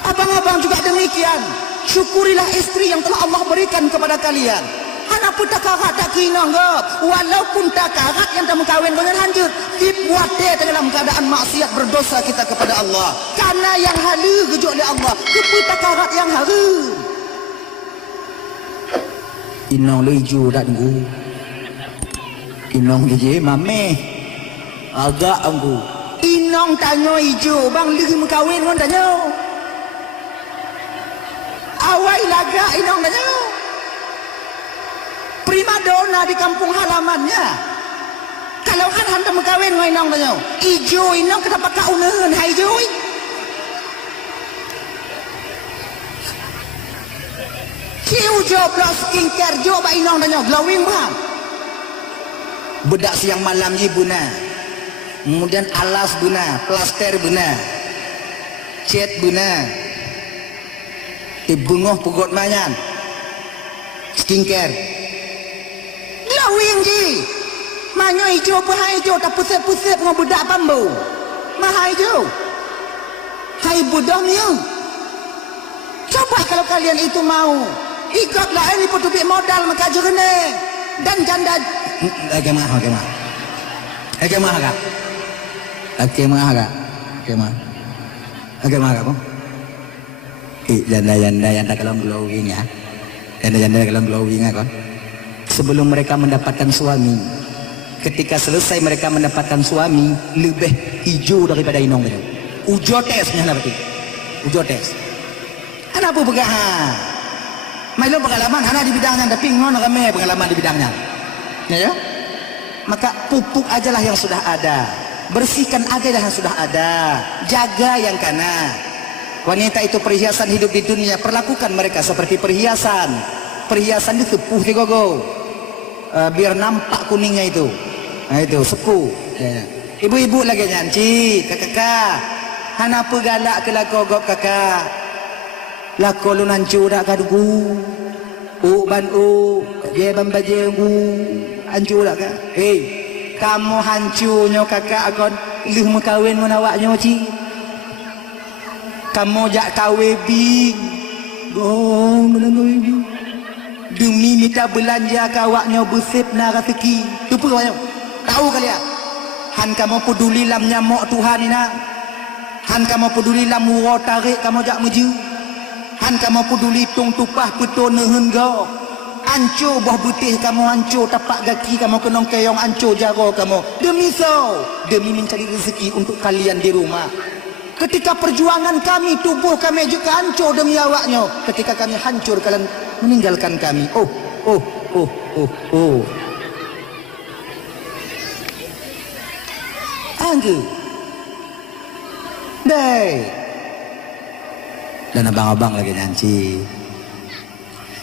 Abang-abang juga demikian. Syukurilah istri yang telah Allah berikan kepada kalian. Hana pun tak karat tak kina gop. Walaupun tak karat yang tak mengkawin dengan lanjut. Dibuat dia dalam keadaan maksiat berdosa kita kepada Allah. Karena yang halu gejuk oleh Allah. Kepui tak karat yang haru. Inong leju tak tunggu. Inong leju mame. Agak anggu. Inong tanya hijau. Bang lagi mengkawin kan tanya. Awai laga inong tanya. Prima donna di kampung halamannya. Kalau han tak berkahwin dengan inong tanya. Ijo inong kenapa kau unehan hai joi? Kiu jo plus skincare jo ba inong tanya glowing bang. Bedak siang malam je buna. Kemudian alas buna, plaster buna. Cat buna. Bungoh pugot manyan. Skincare. Glowing je. Manyo hijau apa hijau tak pusat-pusat dengan budak bambu. Mah hijau. Hai budak ni. Coba kalau kalian itu mau. Ikutlah ini potubik modal maka jernih. Dan janda agama agak apa? Janda-janda yang tak kalau glowing ya. Janda-janda kalau glowing kan. Sebelum mereka mendapatkan suami, ketika selesai mereka mendapatkan suami, lebih hijau daripada inong itu. Ujo tesnya lah berarti. Ujo tes. Kenapa begahan? Mailo pengalaman hanya di bidangnya, tapi ngon ramai pengalaman di bidangnya. Ya? Maka pupuk ajalah yang sudah ada, bersihkan ajalah yang sudah ada, jaga yang kana. Wanita itu perhiasan hidup di dunia, perlakukan mereka seperti perhiasan. Perhiasan itu sepuh di gogo, biar nampak kuningnya itu. Nah itu sepuh. Ya. Ibu-ibu lagi nyanci, kakak, hana pegalak ke lakogok kakak. Lako lu nancu dak kadugu, ban je bambaje hancu dak ka. Hei, kamu hancurnya kakak akon lih mekawin menawaknya ci. Kamu jak kawebi, gong menanggawi. Demi minta belanja kawaknya besip na rezeki. Tu apa kawaknya? Tahu kalian? Han kamu peduli lam nyamuk Tuhan ina. Han kamu peduli lam wuro tarik kamu jak meju. Han kamu peduli tung tupah betul nehen go. Hancur buah putih kamu hancur, tapak kaki kamu kenong keong hancur jaro kamu. Demi demi mencari rezeki untuk kalian di rumah. Ketika perjuangan kami, tubuh kami juga hancur demi awaknya. Ketika kami hancur, kalian meninggalkan kami. Oh. Angge. Dai. Dan abang-abang lagi nyanci.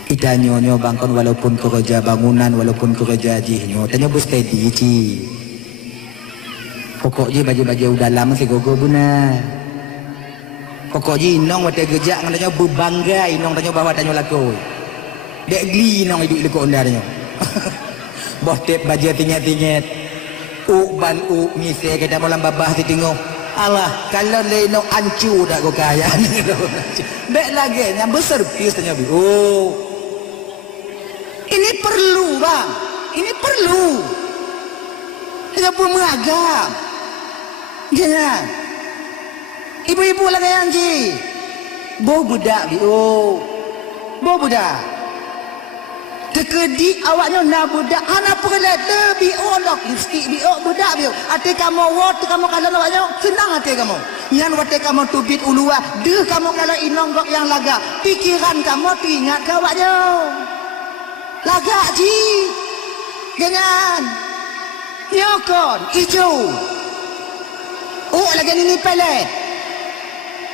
Kita nyonya bangkon walaupun kerja bangunan, walaupun kerja jihnyo. Tanya bu steady ci. Pokoknya baju-baju dalam si gogo buna. Pokoknya inong wate gejak ngananya berbangga inong tanya bawa tanya laku. Dek gli inong hidup lekuk unda tanya. Boh tip baju tingkat-tingkat. Ban misal kita malam babah si tengok. Allah, kalau leno ancu dah kau kaya. Baik lagi, yang berservis tanya bi. Oh, ini perlu bang, ini perlu. Kita pun mengagam. Jangan. Ibu-ibu lagi anji. Bo budak bi. Oh, bo budak. Tekedi awaknya nak budak hana perlet lebih olok lipstick bi budak bi ate kamu wat kamu kalau awaknya senang ate kamu nyan wate kamu tubit ulua deh kamu kalau inonggok yang laga pikiran kamu ingat awaknya laga ji jangan nyokon hijau lagi ini pelet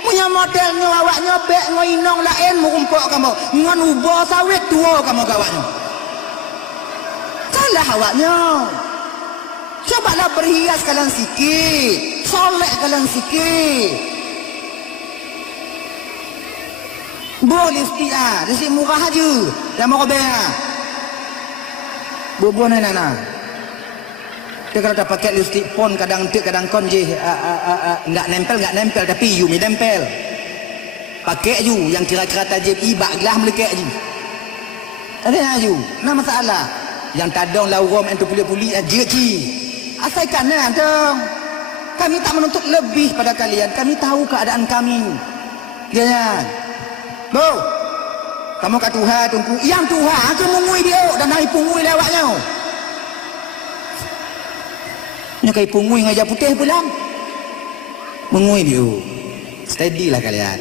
punya modelnya awaknya bek ngoinong lain mumpok kamu ngan ubah sawit tua kamu kawaknya salah awaknya cobalah berhias kalian sikit solek kalian sikit boleh setiap desi murah aja yang mau kebaya bubuh nana dia kalau dah pakai lipstick pon kadang tik kadang kon je enggak nempel tapi you mi nempel pakai you yang kira-kira tajib ibak gelah melekek je ada you nah masalah yang tadong laurom entu puli-puli aja ji asaikan dong kami tak menuntut lebih pada kalian kami tahu keadaan kami jangan bo kamu kat Tuhan tunggu yang Tuhan aku mengui dia dan naik pungui lewatnya nyakai pungui ngajak putih pulang mengui dia steady lah kalian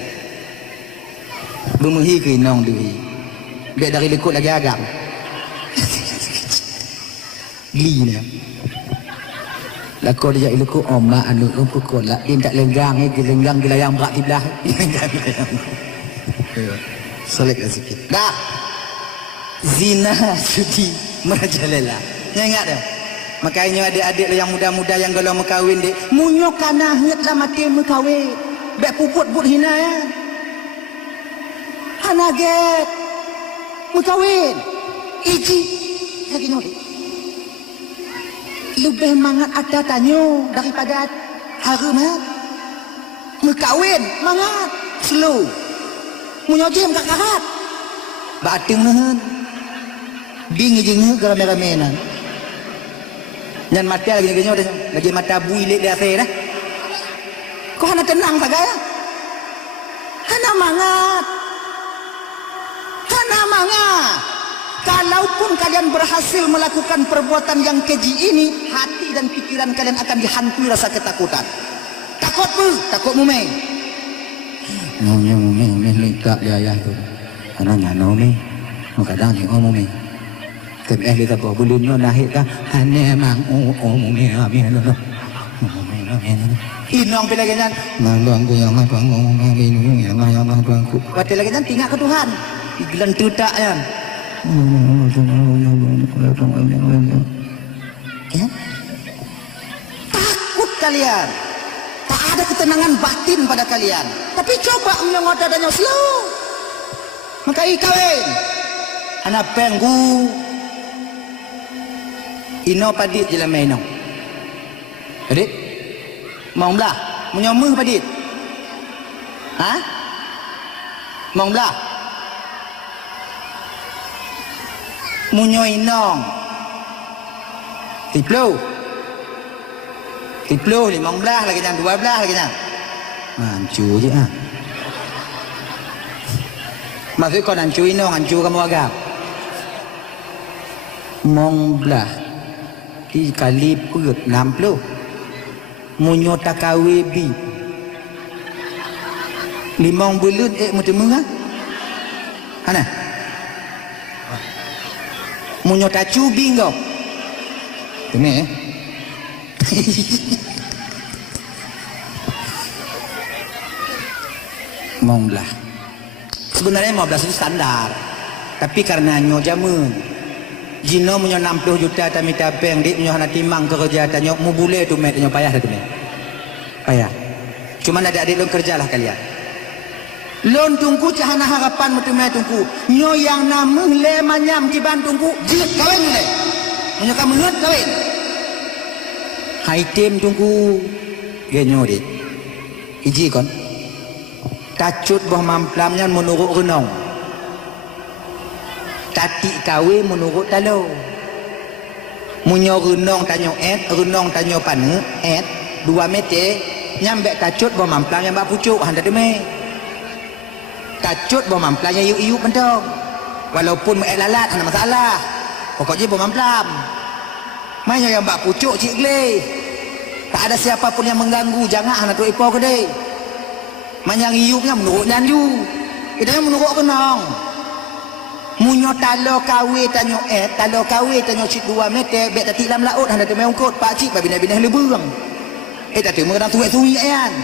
bermuhi ke inong duhi biar dari lekuk lagi agam gili ni Lako dia iluku oma anu pukul lah. Dia tak lenggang ni, gelenggang gelayang berat di belah. Solik lah sikit. Dah. Zina, judi, merajalela. Ingat dah. Makanya adik-adik yang muda-muda yang kalau mengkawin dia, munyok kana hit lah mati mengkawin. Bek puput-put hina ya. Hanaget. Mengkawin. Iji. Lagi nyori. Lebih mangat ada tanyo daripada harumat. Mengkawin, mangat. Slow. Munyojim kakarat. Bating nahan. Bingi jengi ke rame-ramenan. Dan mata lagi mata builik di atas dah. Kau hana tenang saja ya? Hana mangat. Hana mangat. Kalaupun kalian berhasil melakukan perbuatan yang keji ini, hati dan pikiran kalian akan dihantui rasa ketakutan. Takut pun, takut mumeng. Mumeng lengkap ya tu. Anaknya mumeng, kadang ni mumeng. Tapi kita bawa bulunyo lahir kan, hanya mang mumeng amin lo. Inong bila ganyan, malang ko yang apa mumeng ini yang apa aku. Waktu lagi ganyan tinggal ke Tuhan, igelan tutak yan. Ya? Takut kalian. Tak ada ketenangan batin pada kalian. Tapi coba menyongot dadanya slow. Maka kawin. Anak penggu. Ino padit je lah main ino. Padit? Mau belah? Menyomah padit? Ha? Mau belah? Munyoy nong tiplo 15 lagi jangan 12 lagi jangan hancur je ah. Maksud kau hancur inong hancur kamu agak mong belah kali perut 60 munyo takawe bi 5 bulan mutemu ha ana munyo tacu bingo. Ini Monglah. Sebenarnya 15 itu standar. Tapi karena nyo jamun. Jino munyo 60 juta tapi tapeng dik munyo hana timang kerja tanyo mu bule tu met nyo payah tu met. Payah. Cuma ada adik lo kerjalah kalian. Lon tungku cahana harapan mutumai tungku nyo yang nama le manyam kiban tungku jilid kawin le nyo kamu ngut kawin hai tim tungku genyo dit iji kon tacut boh mamplamnya menurut renong tati kawe menurut talo munyo renong tanyo renong tanyo panu 2 meter nyambe tacut boh mamplamnya mbak pucuk handa deme tacut bawa mamplamnya iu-iu pentong walaupun lalat ada masalah pokoknya bawa mamplam mainnya yang mbak pucuk cik gleh tak ada siapapun yang mengganggu jangan anak tu ipo ke deh mainnya iunya menurut nyanju itu yang menurut kenong munyo talo kawe tanyo talo kawe tanyo cik 2 meter bek tati dalam laut hendak tu meungkut pak cik babina-bina leburang tadi mengenang tuwek-tuwek yan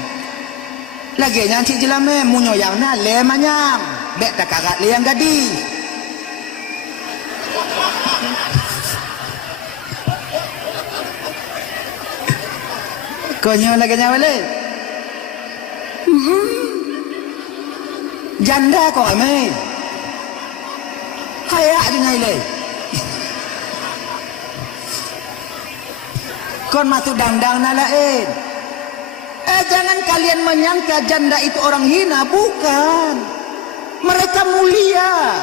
lagi nyanci jelame munyo yang na le manyam bek takarat le yang gadi konyo lagi nyawale janda kok ame hayak dengan le kon masuk dandang na lain. Jangan kalian menyangka janda itu orang hina, bukan. Mereka mulia.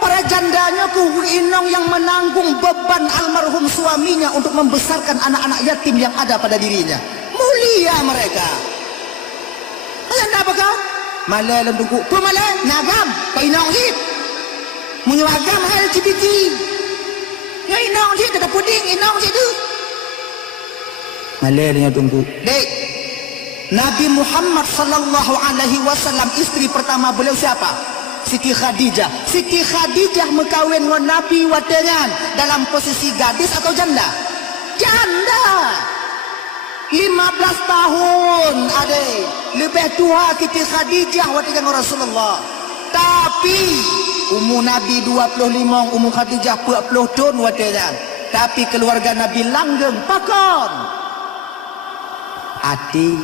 Para jandanya inong yang menanggung beban almarhum suaminya untuk membesarkan anak-anak yatim yang ada pada dirinya. Mulia mereka. Janda apakah? Malay dan tungku. Pemalay, nagam, painong hit. Menyuagam LGBT. Inong hit, tetap puding, inong hit itu. Malainya tunggu. Dek, Nabi Muhammad sallallahu alaihi wasallam istri pertama beliau siapa? Siti Khadijah. Siti Khadijah mengkawin dengan Nabi watengan dalam posisi gadis atau janda? Janda. 15 tahun ada lebih tua kita Khadijah waktu dengan Rasulullah. Tapi umur Nabi 25, umur Khadijah 40 tahun waktunya. Tapi keluarga Nabi langgeng pakon. Hati.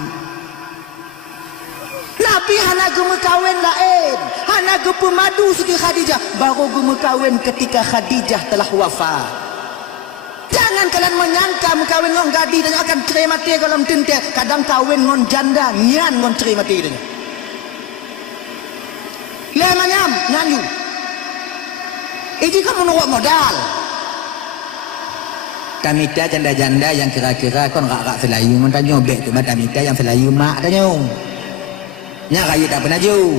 Nabi hana gemu kawin lain, hana gemu madu segi Khadijah. Baru gemu kawin ketika Khadijah telah wafat. Jangan kalian menyangka kawin ngon gadis dan akan cerai mati kalau tente. Kadang kawin ngon janda, nyan ngon cerai mati dia. Lemanyam nyanyu. Ini kamu nolak modal. Tamita janda-janda yang kira-kira kon rak selayu ngon tanyo bek tu tamita yang selayu mak tanyo. Nya kaya tak pernah jauh.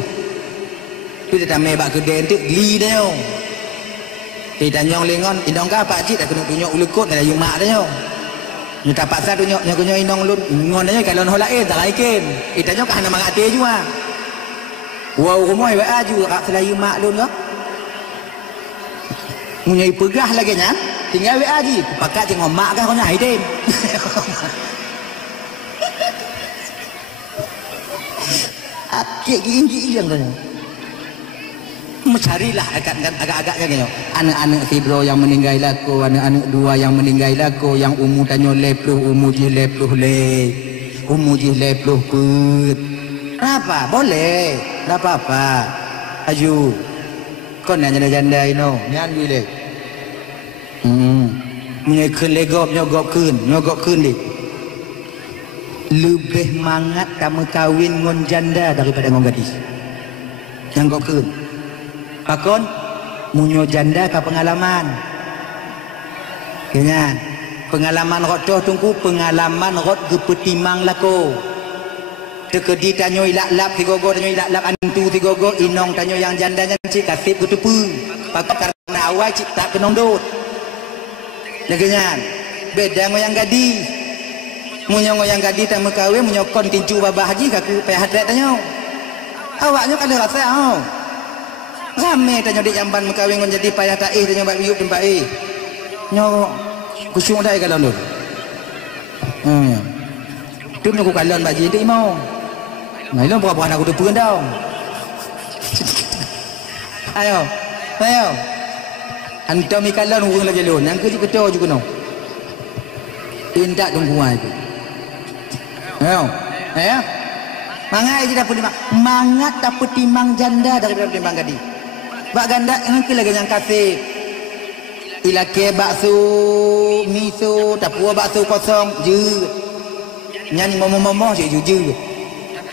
Tu dia tamai bak kedai tu geli tanyo. Kita nyong lengon indong ka pak cik dah kena tunjuk ulukut dari mak tanyo. Nya tak paksa tunjuk nya kunyo indong lun ngon tanyo kalau noh lain tak laikin. Kita nyong kan mang ate jua. Wow rumoi wa aju rak selayu mak lun lo. Munyai pegah lagi nya. Tinggal WA lagi. Pakat tengok mak kan kau nyai dem. Akik gini yang tu. Mencarilah agak-agaknya gitu. Anak-anak si bro yang meninggal laku, anak-anak dua yang meninggal laku, yang umur tanya lepluh, umur je lepluh le, umur je lepluh put. Apa? Boleh. Tak apa-apa. Aju. Kau nak janda-janda ino, nyan boleh. Menyekun legop nyogok kun di. Lebih mangat kamu kawin ngon janda daripada ngon gadis. Nyogok kun. Pakon munyo janda ka pengalaman. Kena pengalaman rot doh tungku pengalaman rot gepetimang lako. Tekedi tanyo ilak-lap tigogo tanyo ilak-lap antu tigogo inong tanyo yang jandanya cik kasih kutupu. Pakon karena awal cik tak kenong dot. Negenya beda ngoyang gadi munyo ngoyang gadi tak mekawin munyo kon tinju babah haji kaku payah hadrat tanyo awaknya kan rasa rame tanyo di jamban mekawin ngon jadi payah taih tanyo bak biuk tempat nyo kusung dai kalau lu tu nyo ku kalon bak jadi mau ngai lo berapa anak aku depan dah ayo Antum ikalan urung lagi lon, yang kerja ketua juga no. Tindak tungguan itu. Ayo. Mangai je dapat timang. Mangat dapat timang janda daripada timang gadi. Bak ganda nanti lagi yang kasih. Ilake bakso, miso, tapua bakso kosong je. Nyanyi momo je.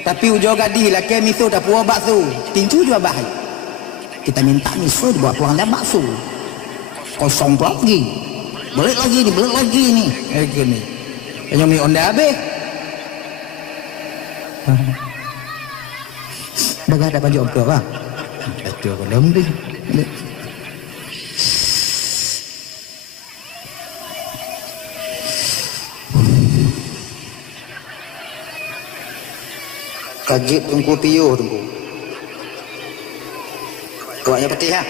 Tapi ujung gadi ilake miso tapua bakso. Tinju juga bahaya. Kita minta miso dibawa pulang dan bakso. Kosong lagi. Balik lagi ni. Gini. Yang mi onda habis. Dah ada baju apa bang? Betul belum deh. Kajit tunggu piuh tunggu. Kawaknya peti ha?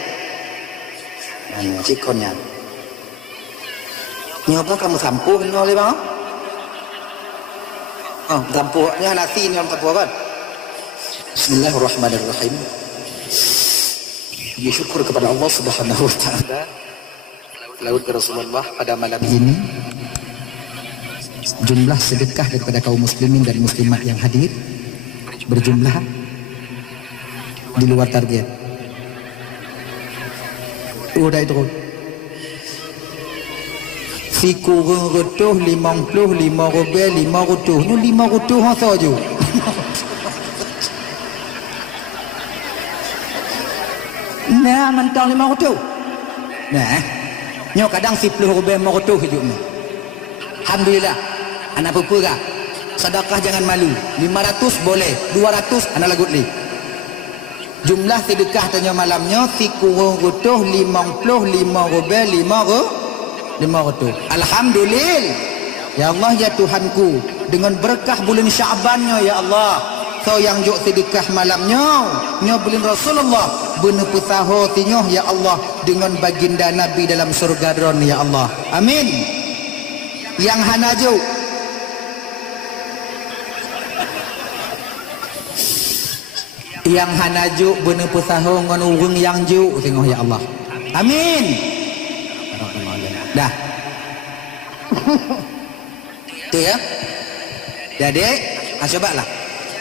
Cikonnya. Nyoba kamu sampu kena oleh bang? Oh, sampunya nasi ni orang sampu apa? Bismillahirrahmanirrahim. Syukur kepada Allah Subhanahu wa taala. Laut ke Rasulullah pada malam ini. Jumlah sedekah daripada kaum muslimin dan muslimat yang hadir berjumlah di luar target. Udah itu si kurang retuh 55 rubel 5 retuh ni 5 retuh saja nah mentang 5 retuh nah nyo kadang 10 rubel 5 retuh hidup ni alhamdulillah anak pepera sedekah jangan malu 500 boleh 200 anak lagut li jumlah sedekah tanya malamnya si kurang retuh 55 rubel 5 retuh. Alhamdulillah. Ya Allah ya Tuhanku, dengan berkah bulan Syabannya ya Allah. So yang juk sedekah malamnya, nyo bulan Rasulullah bener pesaho tinyo ya Allah dengan baginda Nabi dalam surga ron ya Allah. Amin. yang hanaju bener pesaho ngon urung yang ju tengok ya Allah. Amin. Dah. Itu ya. Jadi, cobalah.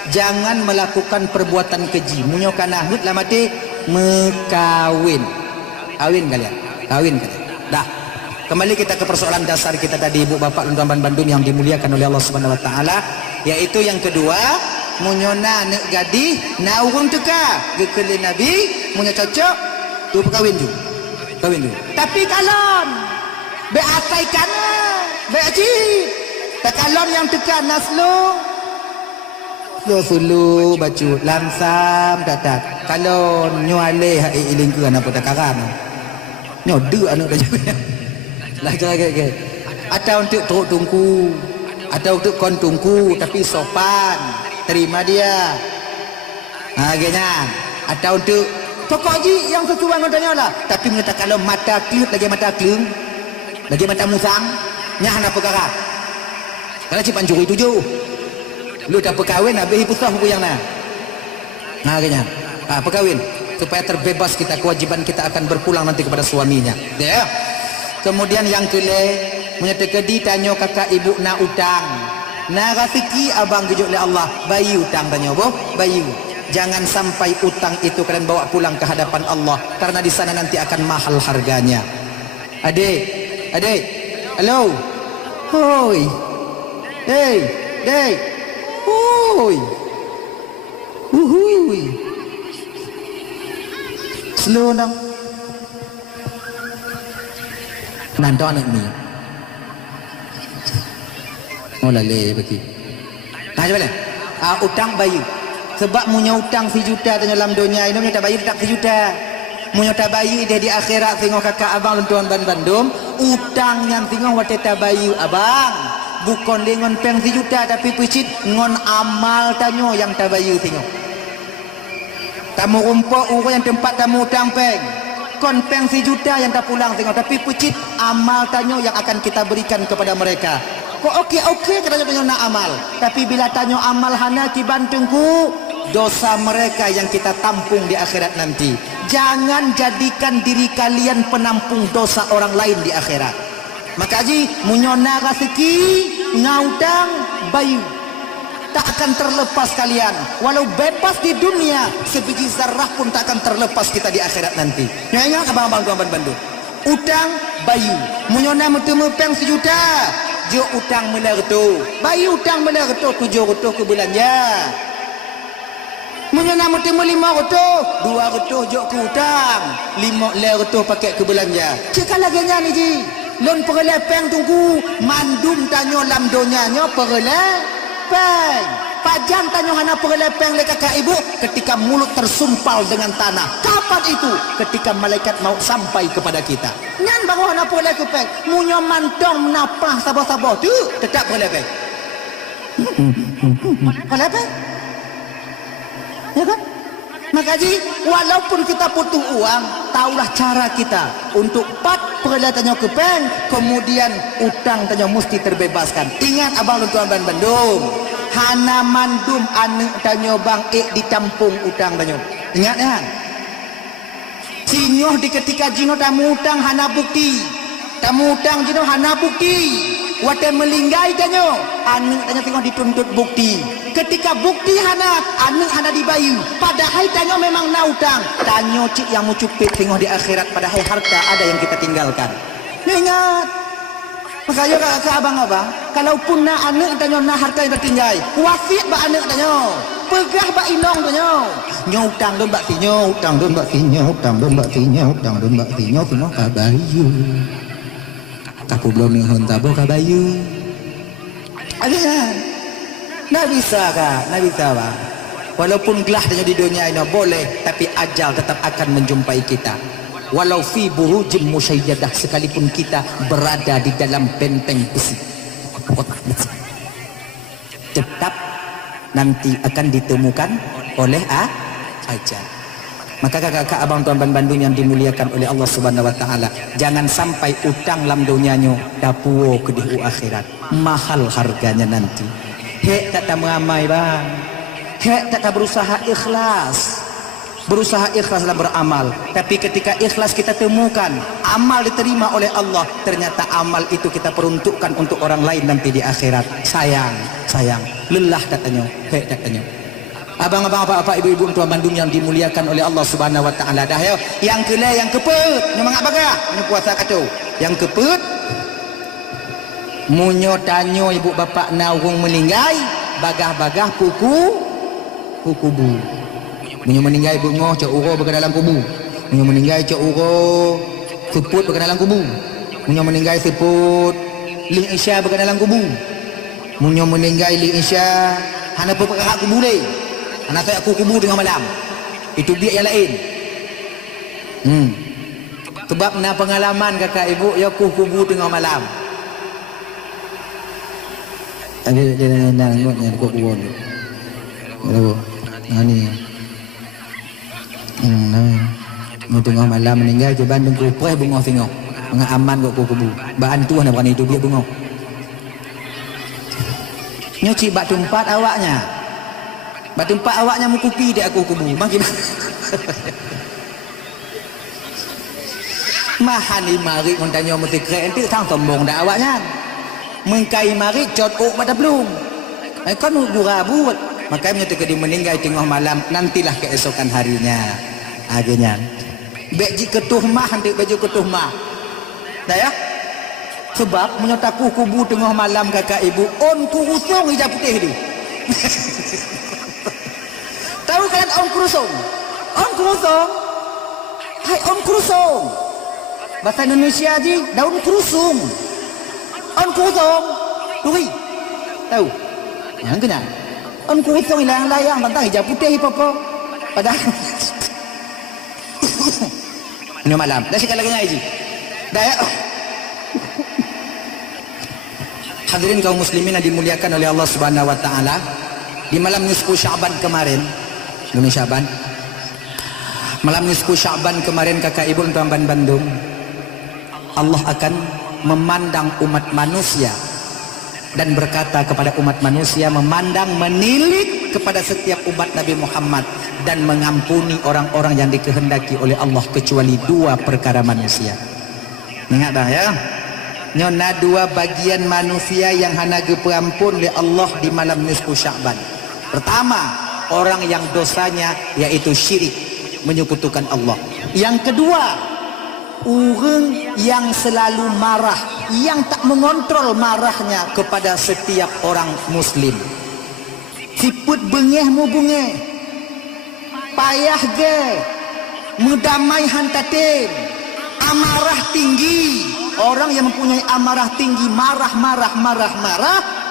Jangan melakukan perbuatan keji. Munyo kana hut lah mati mekawin. Kawin kalian. Dah. Kembali kita ke persoalan dasar kita tadi, Ibu Bapak dan Tuan Bandung yang dimuliakan oleh Allah Subhanahu wa taala, yaitu yang kedua, munyona nek gadih na urung teka gekele nabi munyo cocok tu kawin ju. Tapi kalon be atai kana be aji tak kalon yang teka naslu lo sulu baju langsam datat kalon nyuale ha iling ke ana putakaran nyode anu dah lah ke atau untuk teruk tungku atau untuk kon tungku tapi sopan terima dia akhirnya atau untuk pokok ji yang sesuai katanya lah tapi mengatakan kalau mata klut lagi mata klung lagi mata musang nyah nak perkara kalau cipan curi tujuh lu dah perkahwin habis pusah buku yang na akhirnya perkahwin supaya terbebas kita kewajiban kita akan berpulang nanti kepada suaminya ya. Kemudian yang kele menyatakan ditanya kakak ibu nak utang na rafiki abang gejuk oleh Allah bayi utang tanya boh bayi jangan sampai utang itu kalian bawa pulang ke hadapan Allah karena di sana nanti akan mahal harganya. Adik halo hoi hey dek hoi uhui slow down nanti anak ni lale bagi. Coba lah. Utang bayi. Sebab punya utang 1 juta tanya dalam dunia ini punya bayi tak 1 juta. Punya bayi dia di akhirat tengok kakak abang tuan Bandung, utang yang tengok wateta bayi abang. Bukan dengan peng 1 juta tapi picit ngon amal tanyo yang tabayu tengok. Tamu rumput orang yang tempat tamu utang peng. Kon peng 1 juta yang tak pulang tengok tapi picit amal tanyo yang akan kita berikan kepada mereka. Kok okey katanya tanya nak amal. Tapi bila tanya amal hana ki bantengku, dosa mereka yang kita tampung di akhirat nanti. Jangan jadikan diri kalian penampung dosa orang lain di akhirat. Maka ji munyona rezeki ngautang bayu. Tak akan terlepas kalian. Walau bebas di dunia, sebiji zarah pun tak akan terlepas kita di akhirat nanti. Ingat abang-abang tuan Bandung. Utang bayu. Munyona mutemu peng 1 juta. Jo utang melertu bayi utang melertu 7 rutuh ke belanja menyana mutemu 5 rutuh 2 rutuh jo ke utang 5 lertu pakai ke belanja cekal lagi nya ni ji lon perlepeng tunggu mandum tanyo lam donyanya perlepeng pajang tanyo hana perlepeng le kakak ibu ketika mulut tersumpal dengan tanah. Kapan itu? Ketika malaikat maut sampai kepada kita. Ngan baru hana perlepeng munyo mantong menapah sabar-sabar tu tetap perlepeng. Perlepeng? Ya kan? Maka ji, walaupun kita butuh uang, taulah cara kita untuk perletannya ke bank, kemudian utang tanya mesti terbebaskan. Ingat abang tuan Bandung, hana mandum anu tanya bang ditampung utang tanya. Ingat ya? Sinyoh di ketika jino tamu utang hana bukti, tamu utang jino hana bukti. Wate melinggai tanya, anu tanya tengok dituntut bukti. Ketika bukti hana, anu hana dibayu. Padahal tanya memang na utang. Tanya cik yang mucupit tengok di akhirat. Padahal harta ada yang kita tinggalkan. Ingat. Makanya ke abang-abang, kalaupun na anu tanya na harta yang tertinggal, wasiat ba anu tanya. Pegah ba inong tanya. Nyutang don bak tinyo, utang don bak tinyo, utang don bak tinyo, utang don bak tinyo, tinyo kabayu. Kapu belum mihun tabo kabayu. Ada. Nak bisa kah? Nak bisa bah. Walaupun gelah tanya di dunia ini boleh, tapi ajal tetap akan menjumpai kita. Walau fi burujin musyayyadah, sekalipun kita berada di dalam benteng besi, tetap nanti akan ditemukan oleh ajal. Maka kakak abang tuan Bandung yang dimuliakan oleh Allah Subhanahu wa taala, jangan sampai utang lam dunianyo dapuo ke di akhirat. Mahal harganya nanti. Hek tak mengamai bang. Hek tak berusaha ikhlas. Berusaha ikhlas dalam beramal. Tapi ketika ikhlas kita temukan amal diterima oleh Allah, ternyata amal itu kita peruntukkan untuk orang lain nanti di akhirat. Sayang. Lelah katanya. Hek katanya. Abang-abang, apa-apa, ibu-ibu tuan Bandung yang dimuliakan oleh Allah Subhanahu wa taala. Dah yo, yang kelai yang keput, memang apa gak? Ini puasa kacau. Yang keput munyo tanyo ibu bapa naung meninggai, bagah-bagah kuku bu. Munyo meninggai bungo cak uro berada dalam kubu. Munyo meninggai cak uro seput berada dalam kubu. Munyo meninggai seput ling isya berada dalam kubu. Munyo meninggai ling isya hana perkara kubu le. Anak saya aku kubu tengah malam. Itu biar yang lain. Sebab na pengalaman kakak ibu ya aku kubu tengah malam. Ada nangutnya aku kubu. Lalu ni. Ni tengah malam meninggal je Bandung ku preh bunga tengok. Menga aman aku kubu. Baan tu nak berani itu biar bunga. Nyuci bak tempat awaknya. Batu empat awaknya mukupi dia aku kubu. Makin mahani mari ngontanya mesti keren tu sang sombong dak awaknya. Mengkai mari cot ok pada belum. Kan durabu. Makanya ketika dia meninggal tengah malam nantilah keesokan harinya. Akhirnya beji ketuh mah nanti baju ketuh mah. Dah ya? Sebab menyataku kubu tengah malam kakak ibu on ku usung hijab putih tu. Tahu kalian om krusung? Om krusung? Hai om krusung. Bahasa Indonesia ji daun krusung. Om krusung. Tui. Tahu? Yang kena. Om krusung layang-layang tentang hijab putih apa-apa. Padahal ini malam. Dah sekali lagi ji. Dah ya. Hadirin kaum muslimin yang dimuliakan oleh Allah Subhanahu wa taala, di malam nisfu Sya'ban kemarin, malam nisfu Sya'ban kemarin kakak ibu tuan Bandung, Allah akan memandang umat manusia dan berkata kepada umat manusia, memandang menilik kepada setiap umat Nabi Muhammad dan mengampuni orang-orang yang dikehendaki oleh Allah kecuali dua perkara manusia. Ingat dah ya, nyona dua bagian manusia yang hana geperampun oleh Allah di malam nisfu Sya'ban. Pertama, orang yang dosanya yaitu syirik, menyekutukan Allah. Yang kedua, orang yang selalu marah, yang tak mengontrol marahnya kepada setiap orang muslim. Siput bengeh mu bengeh, payah ge, mudamai hantatin, amarah tinggi. Orang yang mempunyai amarah tinggi, marah,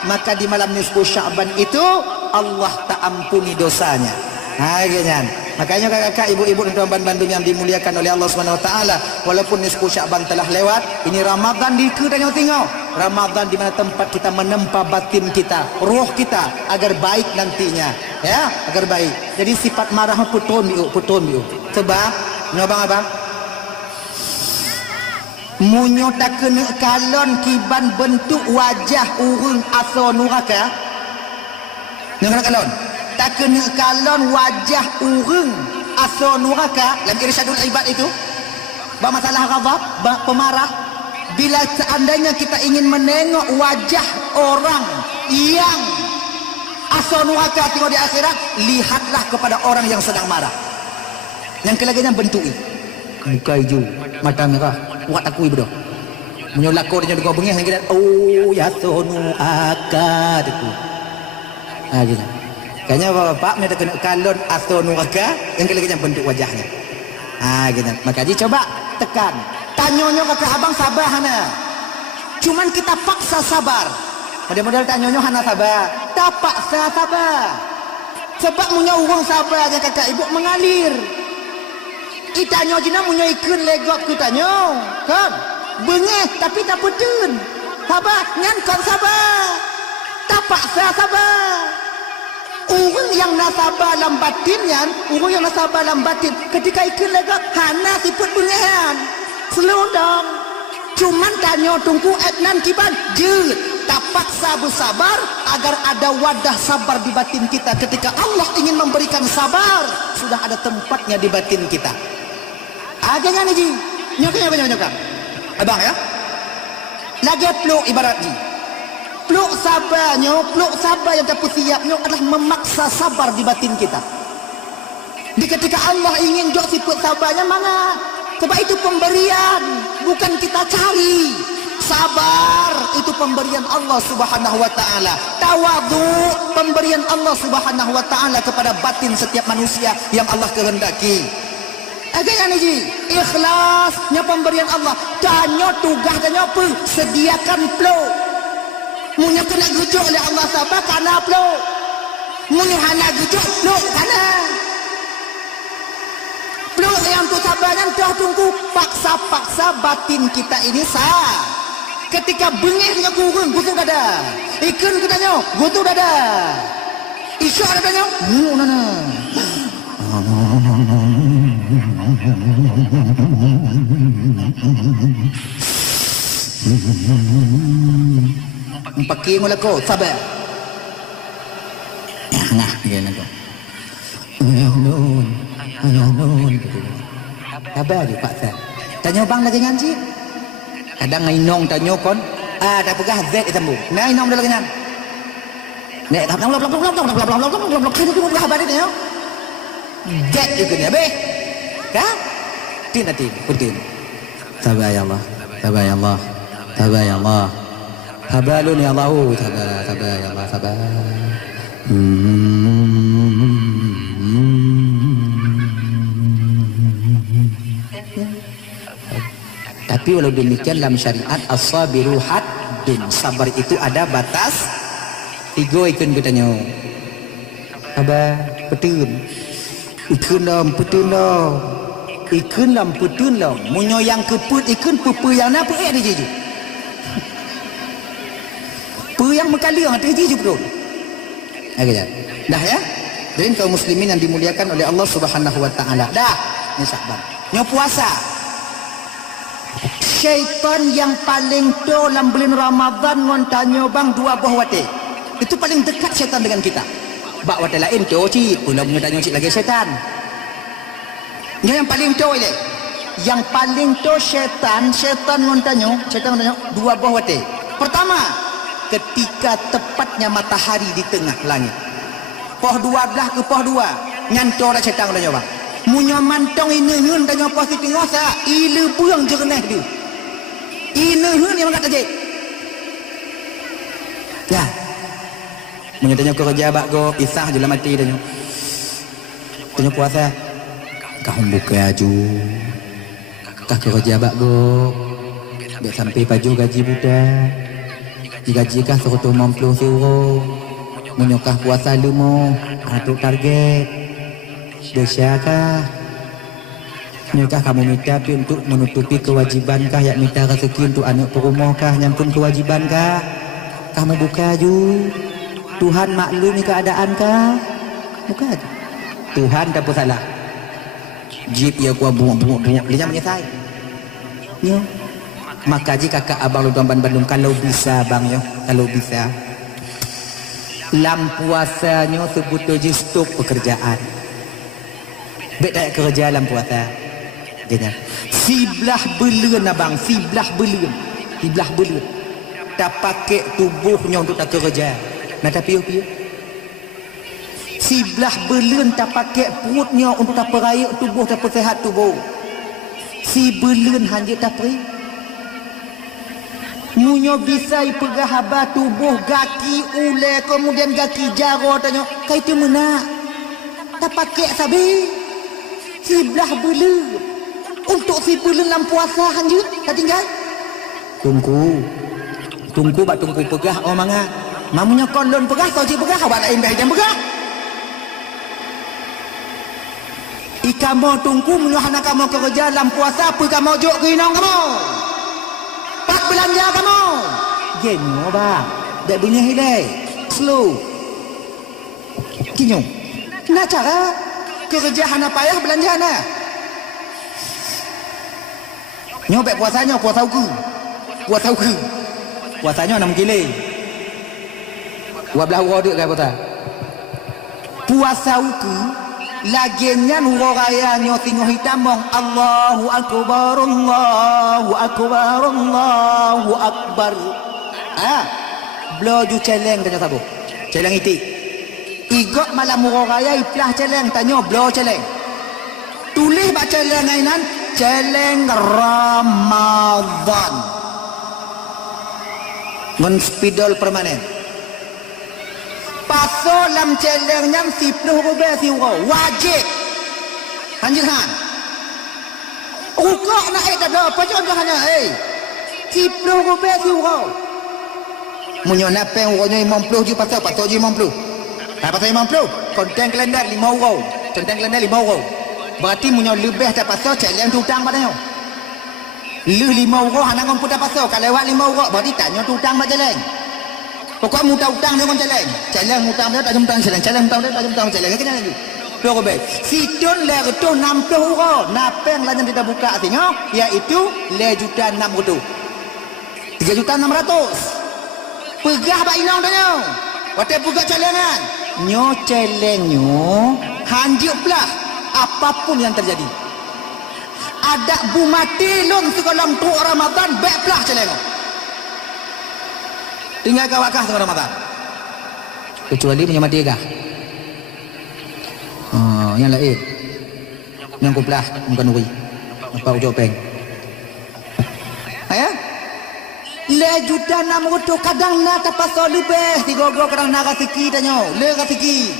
maka di malam nisfu Sya'ban itu Allah tak ampuni dosanya. Akhirnya, makanya kakak, ibu-ibu dan tuan Bandung yang dimuliakan oleh Allah Subhanahu wa taala, walaupun nisfu Sya'ban telah lewat, ini Ramadan di kita tengok. Ramadan di mana tempat kita menempa batin kita, roh kita agar baik nantinya, ya, agar baik. Jadi sifat marah putun biu. Sebab abang munyo tak kena kalon kiban bentuk wajah urang asa nuraka. Dengar kalon. Tak kena kalon wajah urang asa nuraka dalam irsyadul ibad itu. Masalah ghadab, pemarah. Bila seandainya kita ingin menengok wajah orang yang asa nuraka tengok di akhirat, lihatlah kepada orang yang sedang marah. Yang kelaginya bentuk ini. Muka hijau, mata merah, buat aku ibu dah. Menyolak kau dengan kau bengih lagi. Oh ya sonu akad itu. Gitu. Kayaknya bapak ni tak kena kalon asonu akad yang kelaginya bentuk wajahnya. Gitu. Maka dia coba tekan. Tanyonyo kakak abang sabar hana. Cuman kita paksa sabar. Model-model tanyonyo hana sabar. Tak paksa sabar. Sebab punya uang sabar aja kakak ibu mengalir. Itanyo jina punya ikun legok kutanyo, kan? Bengeh tapi tak petun. Sabar, ngan kon sabar. Tak paksa sabar. Orang yang nasabah dalam batinnya, orang yang nasabah dalam batin, ketika ikut lega, hana siput bunyian. Slow down. Cuman tanya tunggu etnan kiban, jut. Tak paksa bersabar agar ada wadah sabar di batin kita. Ketika Allah ingin memberikan sabar, sudah ada tempatnya di batin kita. Agaknya nih ji, nyoka. Abang ya. Lagi peluk ibarat ji. Peluk sabar yang dapat siapnya adalah memaksa sabar di batin kita. Di ketika Allah ingin jok sifat sabarnya mana? Sebab itu pemberian, bukan kita cari. Sabar itu pemberian Allah Subhanahu wa taala. Tawadhu pemberian Allah Subhanahu wa taala kepada batin setiap manusia yang Allah kehendaki. Agaknya ji, ikhlasnya pemberian Allah. Tanya tugas tanya apa? Sediakan flow. Munya kena gujuk oleh Allah sabar karena flow. Munya hana gujuk flow karena flow yang tu sabarnya dah tunggu paksa batin kita ini sah. Ketika bengihnya kurung, gutuk dada. Ikan katanya, gutuk dada. Isyak katanya, nana. Pakai mula kau, sabar. Nah, gini kau. Nun. Sabar je Pak Sir. Tanya bang lagi ngaji. Kadang ngainong tanya kon, dah pegah Z sambung. Nah inong dah lagi ngan. Nek tak blok kena tunggu pegah balik dia. Z juga ni habis. Kan? Tin. Sabar ya Allah. Sabarun ya Allah. Sabar ya Allah, sabar. Tapi walau demikian dalam syariat as-sabiru haddun, sabar itu ada batas. 3 ikun katanya. Sabar, betul. Ikun lam putun lam. Munyo yang keput ikun pupu yang apa dia je. Pu yang mekali yang je betul. Agak dah ya. Dan kaum muslimin yang dimuliakan oleh Allah Subhanahu wa taala. Dah, ni sabar. Nyo puasa. Syaitan yang paling dalam bulan Ramadan ngontanya bang 2 buah wate. Itu paling dekat syaitan dengan kita. Bak wate lain tu cik, pula mengetanya cik lagi syaitan. Yang paling tu ile. Yang paling tu syaitan ngontanya 2 buah wate. Pertama, ketika tepatnya matahari di tengah langit. Poh 12 ke poh 2, nyantor dah syaitan ngontanya bang. Munya mantong ini ngun tanya poh di tengah sa, ilu buang jerneh dia. Ini yang kata je. Ya. Menyatanya kerja bak go pisah je lah mati tanya. Tanya puasa. Kau buka aju. Kau kerja bak go. Biar sampai paju gaji budak. Gaji kah 150 euro. Menyokah puasa lumo. Atuk target. Desyakah? Nyakah kamu minta untuk menutupi kewajibankah, yang minta rezeki untuk anak perumahkah, nyampun kewajibankah? Kamu buka ju. Tuhan maklumi keadaankah? Bukan. Tuhan tak apa salah. Jip ya gua buang. Dia menyesal. Ya. Maka jika kakak abang lu tuan Bandung kalau bisa bang ya, kalau bisa. Lam puasanya sebut je stop pekerjaan. Baik tak kerja dalam puasa. Siblah belun abang, siblah belun. Tak pakai tubuhnya untuk tak kerja. Nah tapi apa? Siblah belun tak pakai perutnya untuk tak perayak tubuh, tak sehat tubuh. Si belun hanya tak peri. Munyo bisa pegah haba tubuh gaki ule kemudian gaki jaro tanya. Kau itu mana? Tak pakai sabi. Siblah belun. Untuk si bulan dalam puasa hanjut tak tinggal. Tunggu bak tunggu pegah oh manga. Mamunya kolon pegah kau cik pegah awak lain baik dan pegah. Ikamu tunggu menyuhana kamu kerja dalam puasa apa kamu juk ginong kamu. Pak belanja kamu. Genyo bang. Dak bunyi hilai. Slow. Kinyo. Nak cara kerja hana payah belanja hana. Nyobek puasanya puasa uku. Puasa uku. Puasanya 6 kilo. 12 orang duduk kata. Puasa uku laginya nuro raya nyo tengok hitam bang Allahu Akbar Allahu Akbar Allahu Akbar. Bloju celeng tanya sabu. Celeng itik. Igok malam nuro raya iplah celeng tanya blo celeng. Tulis bak celeng ainan celeng Ramadan. Men spidol permanen. Paso lam celeng nyam 10 rupiah siuro wajib. Anjir han. Ukok nak dak ada apa contoh hanya 10 rupiah siuro. Munyo napeng uronyo 50 je paso je 50. Paso 50 konteng kalender 5 euro. Konteng kalender 5 euro. Berarti munyo lebih tak paso celeng tutang padanya. Lu 5 euro hana ngompu tak paso kalau lewat 5 euro berarti tanya tutang mak celeng. Pokok muta utang dia kon celeng. Celeng utang dia tak jumtang celeng. Celeng utang dia tak jumtang celeng. Kena lagi. Dua robek. Sidon le retu 60 euro. Napeng lah yang tidak buka artinya iaitu le juta 600. 3 juta 600. Pegah bak inang tanya. Watai pegah celengan. Nyo celeng nyo hanjuk belah apapun yang terjadi. Ada bu mati lun sekolah tu Ramadan baik belah celeng. Tinggal kawakah tengah Ramadan. Kecuali punya mati kah? Yang lain. Yang kuplah bukan uri. Apa ujo peng. Ya? Le juta 600 kadang nak pasal lebih. Tiga-tiga kadang nak rezeki tanya. Le rezeki.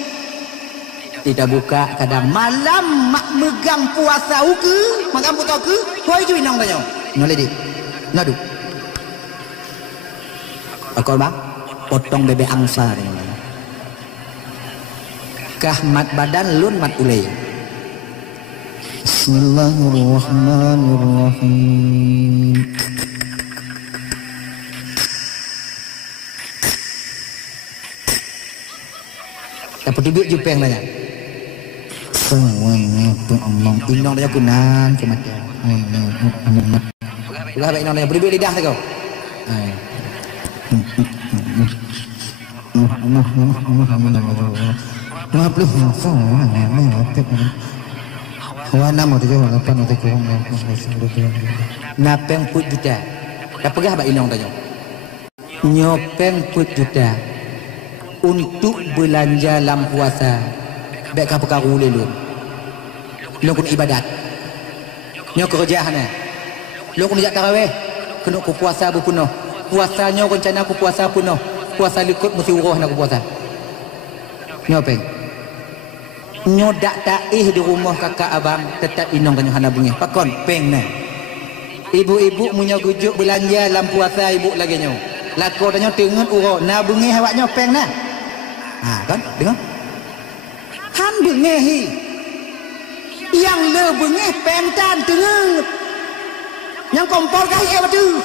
Tidak buka kadang malam mak megang puasa uke. Makan puasa uke. Koi ju inang tanya. Noleh dik. Nadu. Akor bang, potong bebek angsa ni. Kah mat badan lun mat ulai. Bismillahirrahmanirrahim. Dapat duduk jupeng nanya. Semuanya Allah. Inong dia kunan kematian. Ulah baik inong dia berdua lidah tu kau. Napeng put juta. Dah pegah bak inong tanya. Nyopeng put juta untuk belanja dalam puasa. Baik kah perkara lelun. Lu kun ibadat. Nyo kerjaan eh. Lu kun jak tarawih. Kena ku puasa berpenuh. Puasanya rencana aku puasa penuh. Puasa likut mesti uruh nak aku puasa. Nyopeng. Nyodak taih di rumah kakak abang tetap inong tanya hana bunyi. Pakon peng nah. Ibu-ibu punya gujuk belanja dalam puasa ibu lagi nyo. Lako tanya tengok uruh. Na bunyi awak nyopeng nah. Kan dengar. Han bunyi. Yang le bunyi pentan tengok. Yang kompor kaya betul.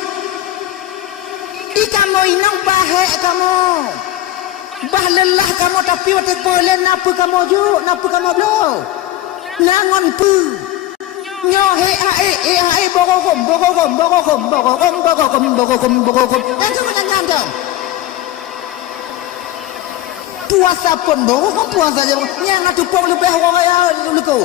Kamu inang bahek kamu. Bah lelah kamu tapi waktu boleh napa kamu juk, napa kamu belum. Nangon pu. Nyo he bogokom. Yang tu menyanyi tu. Puasa pun bogokom puasa je. Yang nak tupong lebih orang kaya luku.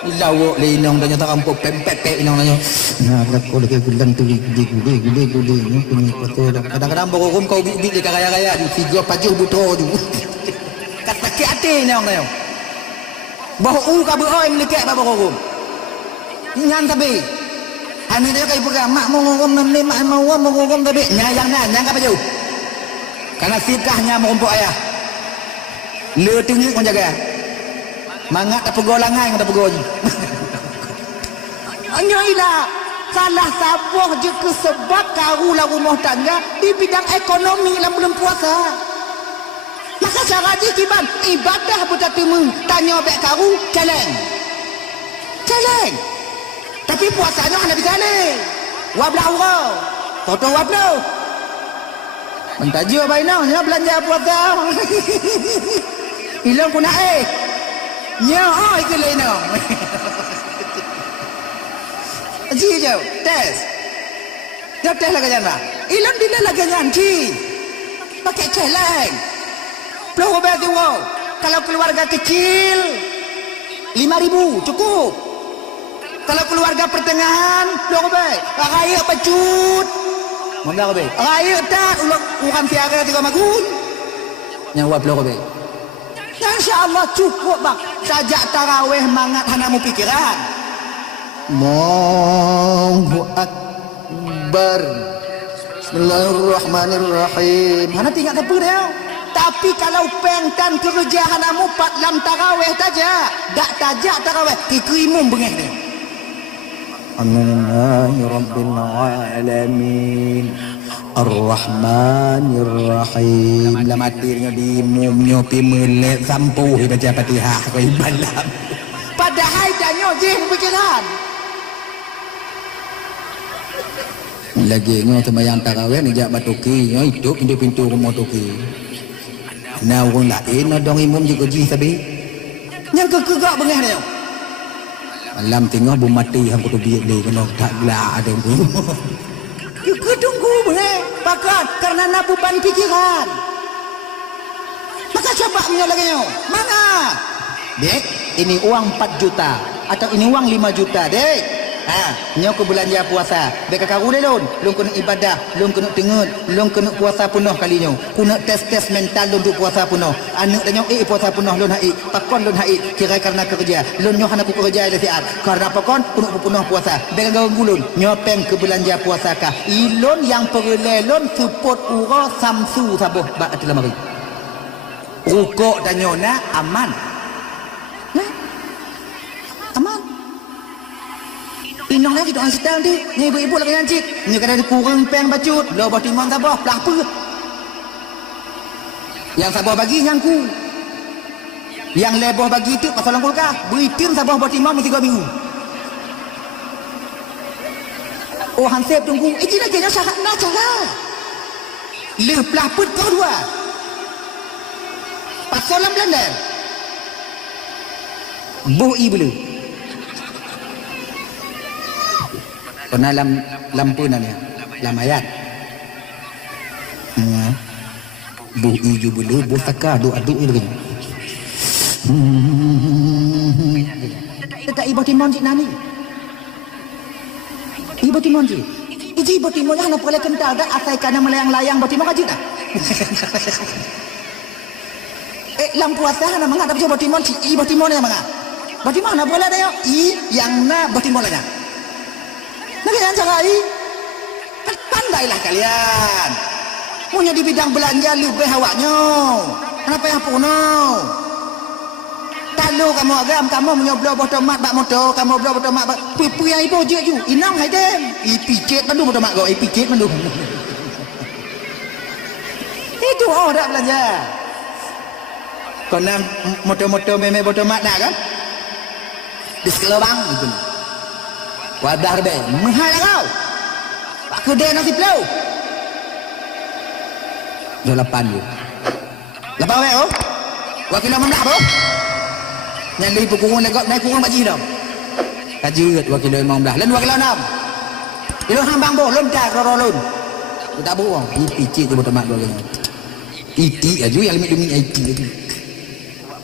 Lawak le inang tanya tak rampok pempek inang tanya. Nah, aku lagi gulang tu gule. Ni punya betul. Kadang-kadang bokom kau big dia kaya-kaya di 3 pajuh buto tu. Kat sakit hati inang tanya. Bahu ka beoi melekek ba bokom. Ngan tabe. Ani dia kai pegang mak mongom nem mak mau mongom tabe. Nyayang ka baju. Karena sikahnya merumpuk ayah. Le tinggi kau jaga. Mangat tak pegol langai tak pegol. Anyoilah salah sabuh je kesebab karulah rumah tangga di bidang ekonomi dalam bulan puasa. Maka cara dia kiban ibadah bertemu tanya bek karu celeng. Tapi puasanya hanya dikali. Wablah urau. Toto wablah. Mentajio bainang belanja puasa. Ilong kuna Nyo oi ke leno. Ji jo, tes. Jom tes lah ganyan ba? Ilong din lah ganyan, ji. Pakai celeng. Puluh obat tu, kalau keluarga kecil 5.000 cukup. Kalau keluarga pertengahan 20 obat. Raya pecut. Mana obat? Raya tak orang tiara 3 magun. Nyawa 20 obat. Insya-Allah cukup bang. Sajak tarawih mangat hanamu pikiran. Allahu Akbar. Bismillahirrahmanirrahim. Hana tinggal apa dia? Tapi kalau pengtan kerja hanamu 4 lam tarawih tajak. Tak tajak tarawih. Kikrimum bengih dia. Alhamdulillahi Rabbil Alamin Ar-Rahmanir-Rahim. Dalam hatinya dimumnya pimelet sampuh baca Fatihah kau ibalam. Padahal tanya je berjalan. Lagi ngau sembahyang tarawih ni jak batuki, hidup pintu-pintu rumah tuki. Nah orang lain ada imam juga ji sabi. Yang kegak bengah dia. Malam tengah bu mati hang kutu biak dia kena tak gelak ada tu. Kita tunggu boleh. Pakat karena nak beban pikiran. Maka coba menyalakannya. Mana? Dek, ini uang 4 juta atau ini uang 5 juta, dek. Nyo ke belanja puasa. Beka karu dia lon. Lon kena ibadah, lon kena tengut, lon kena puasa penuh kalinya. Kuna tes mental lon untuk puasa penuh. Anak dia nyo puasa penuh lon hai. Pakon lon hai kira karena kerja. Lon nyo hana ku kerja ada siat. Karena pakon kuna penuh puasa. Beka gaung gulun. Nyo peng ke belanja puasa kah. Ilon yang perle lon support ura samsu sabuh ba atulah mari. Rukuk dan nyona aman. Aman. Inong lagi doang setel di. Ni ibu-ibu lagi ngancik. Ni kadang kurang peng bacut. Lo batimon sabah pelapa. Yang sabah bagi nyangku. Yang leboh bagi itu pasal kulkah. Beritim sabah batimon mesti 2 minggu. Oh hansip tunggu. Ini lagi nya syarat nak cara. Le pelaput kau dua. Pasal lam Belanda. Buh i belu. Pernah lampu nanya, lamayat. Bu iju bulu, bu saka aduk lagi. Tak ibu timon cik nani. Ibu timon cik. Ibu timon yang nak boleh kental dah asal kerana melayang-layang ibu timon kaji dah. Lampu asal nak mengah tapi ibu timon cik. Ibu timon yang mengah. Ibu timon nak boleh dah yang nak ibu timon lagi. Nak yang carai, pandailah kalian. Punya di bidang belanja lebih awaknya. Kenapa yang puno? Talu kamu agam, kamu menyoblo botomat bak motor, kamu blo botomat bak pipu yang ibu je ju. Inang hai dem. Ipicet mandu botomat go, ipicet mandu. Itu dah belanja. Kena motor-motor meme botomat dah kan? Di sekelobang itu. Wadah be, mahal kau. Pak kedai nasi pelau. Dah 8 je. 8 wek oh. Wakil mendak oh. Yang li pukung naik kurang baji dah. Kaji wakil 15. Lain wakil 6. Ilon hambang boh, lon tak rorolon. Tak bohong. Iti cik tu botomak dua kali. Iti aja yang limit iti lagi.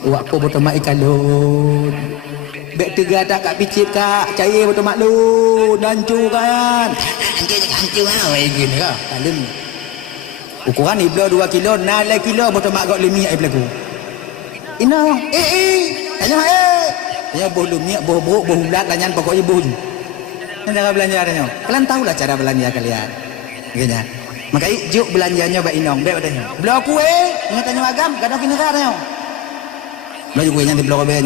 Wak po botomak ikan lon. Bek tega tak kat picit kak cair betul maklum hancur kan hancur lah gini kak kalem ukuran ni belah 2 kilo nalai kilo betul mak gak lemi air pelaku ina tanya boh lumia boh hulat lanyan pokoknya boh ni cara belanja tanya kalian tahulah cara belanja kalian gini maka juk belanjanya bak inong bek katanya belah aku ni tanya agam gadah kini kak tanya Baju gue nyanti blok be,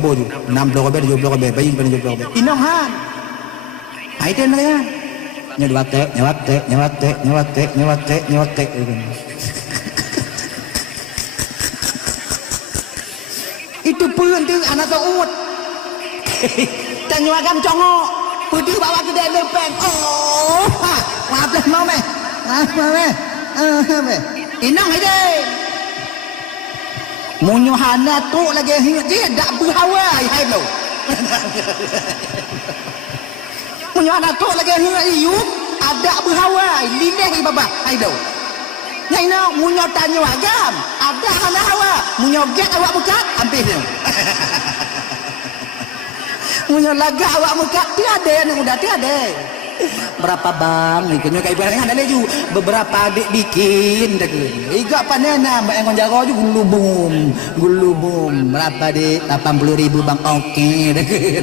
boju 6 blok be, 7 blok be, bayi pada 7 blok be. Inong han. Aiten mereka. Nyawate. Itu pun tu anak taut. Tanya agam congok. Putih bawa ke dalam lepeng. Oh, maaf lah mau me. Inong aiten. Munyo hana tu lagi hingat dia dak berhawai hai lo. Munyo hana tu lagi hingat you ada berhawai lidah baba hai lo. Nyai no munyo tanyo agam ada hana hawa munyo get awak bukat habis dia. Munyo laga awak bukat tiada yang udah tiada. Berapa bang ni kena kai barang ada laju beberapa adik bikin dah ke igak panena mbak yang jaga ju gulubum berapa dik 80.000 bang okey dah ke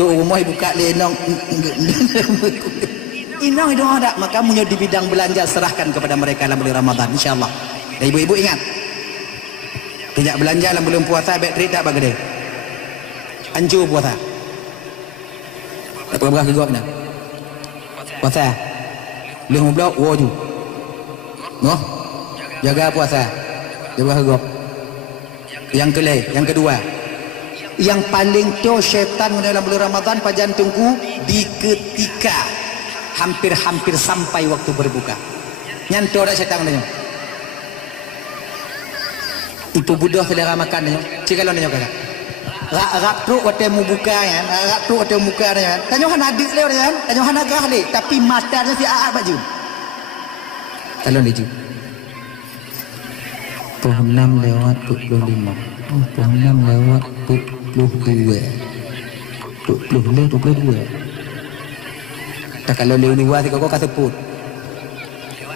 tu rumah buka lenong inang itu ada maka punya di bidang belanja serahkan kepada mereka dalam bulan Ramadan insyaallah dan ibu-ibu ingat tidak belanja dalam bulan puasa bateri tak bagade hancur puasa. Tak pernah gegak nak. Puasa. Boleh blok waju. Noh. Jaga puasa. Jaga gegak. Yang kedua. Yang paling tu syaitan dalam bulan Ramadan pada jantungku di ketika hampir-hampir sampai waktu berbuka. Nyanto dak syaitan katanya. Itu budak selera makan dia. Cikalau dia kata. Rak truk waktu mu buka kan, rak truk waktu muka dia kan. Tanya han adik leo dia kan, tanya han agah le, tapi matanya si aat baju. Kalau dia ju. Pohon 6 lewat 25. Pohon 6 lewat 22. 22. Tak kalau leu ni wa kau kata put.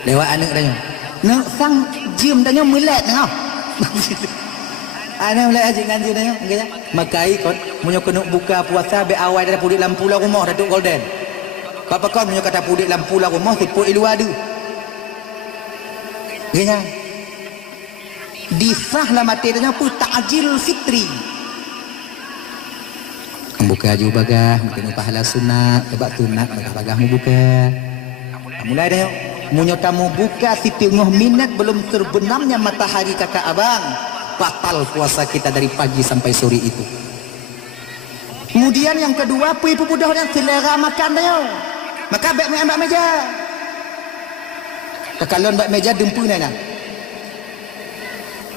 Lewat anak dia. Nak sang jim tanya melat ngau. Ana mulai aji ngaji dah ya. Makai kon munyo kena buka puasa be awal dah pudik lampu lah rumah Datuk Golden. Bapa kon munyo kata pudik lampu lah rumah tipuk ilu ada. Genya. Disah lah mati dah apa takjil fitri. Buka juga bagah, mungkin pahala sunat, sebab sunat bagah mu buka. Mulai dah. Munyo tamu buka setengah minit belum terbenamnya matahari kakak abang. Batal puasa kita dari pagi sampai sore itu. Kemudian yang kedua, ibu budak yang selera makan dia. Maka bak meja. Kalau bak meja dempu nana.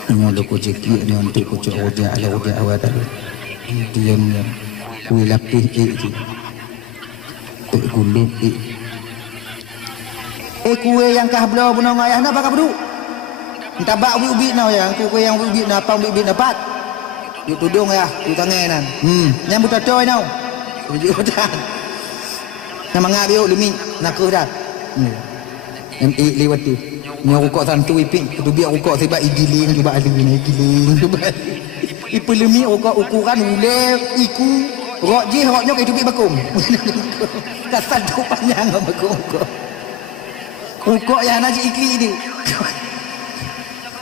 Ini ada kocik ni untuk kocik oja ala oja awal tadi. Diam kue lapis itu. Gulung kue yang kah belau bunong ayah nak pakai beru. Entah bak ubi-ubi na ya, aku yang ubi na apa ubi dapat. Di tudung ya, di tangan. Nyambut toy nau. Uji udah. Nama ngabiu limi nak dah. Yang lewat tu. Nyo rukuk santu iping, tu biar rukuk sebab igiling juga ada ni igiling juga. Ipu limi rukuk ukuran ule iku rok je roknya itu bi bakung. Kasat tu panjang bakung. Rukuk yang nak ikli ni.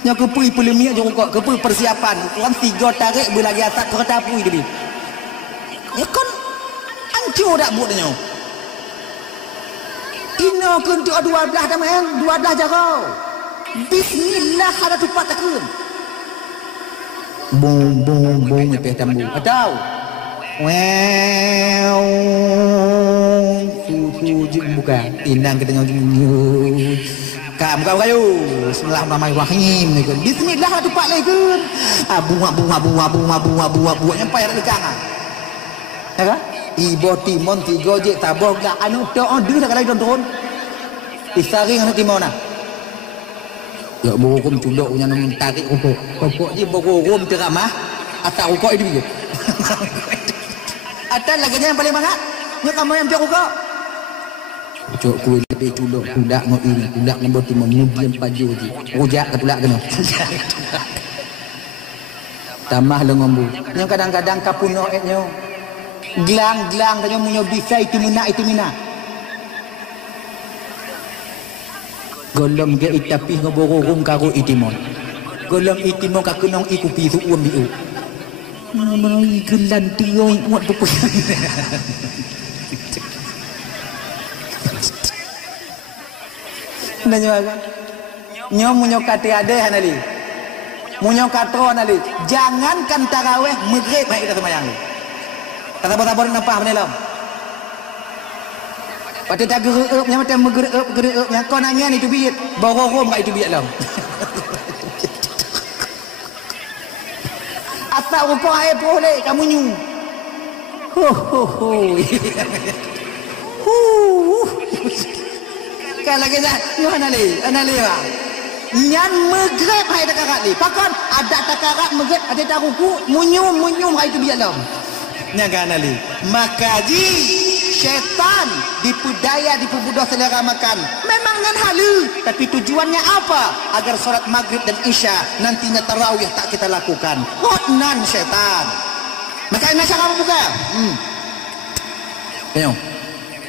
Yang kepui pelemiak je rukuk, kepui persiapan. Orang 3 tarik berlagi atas kereta apui dia. Ya kan hancur dak buat dia. Ina kun tu 12 dah main, 12 jara. Bismillah ada tupat takun. Bong lepeh tambu. Atau wow. Susu je buka. Inang kita nyunyut. Kam kayu. Bismillahirrahmanirrahim. Bismillah tupat lagi kun. Bunga nyampai ada dekat ah. Ya kan? Ibu timon 3 je tabah gak anu tok ada dah kalau turun. Isaring anu timon nah. Ya borom culuk punya nak tarik rokok. Rokok je borom teramah atau rokok itu je. Atas lagi yang paling banyak. Nya kamu yang piak rokok. Cok kuih lebih culuk budak mau ini, budak nombor 5 mudian baju je. Rojak ke pula kena. Tambah lengombu. Yang kadang-kadang kapuno etnyo. Gelang-gelang tanya munyo bisa itu mina. Golong ge itapi ngoborong karo itimon. Golong itimon ka kenong iku pisu uam biu. Mana gelan tioi muat buku. Nanya apa? Nyo munyo kate ade hanali. Munyo katro hanali. Jangankan tarawih maghrib baik kita sembahyang. Sabar-sabar nampak benar lah. Pada tak gerak nya macam gerak nya kau nanya itu biit. Borong kat itu biit lah. Asal rupuk air boleh kamu nyu. Ho ho ho. Kalau kita Yohan Ali, bang. Nyan megrep hai takarat ni. Pakon ada takarat megrep ada tak ruku munyum hai tu biar lam. Nyaga Ali. Maka ji syaitan dipudaya dipubudah selera makan. Memang dengan halu, tapi tujuannya apa? Agar solat maghrib dan isya nantinya tarawih tak kita lakukan. Hotnan syaitan. Maka ini cara buka. Kenyo.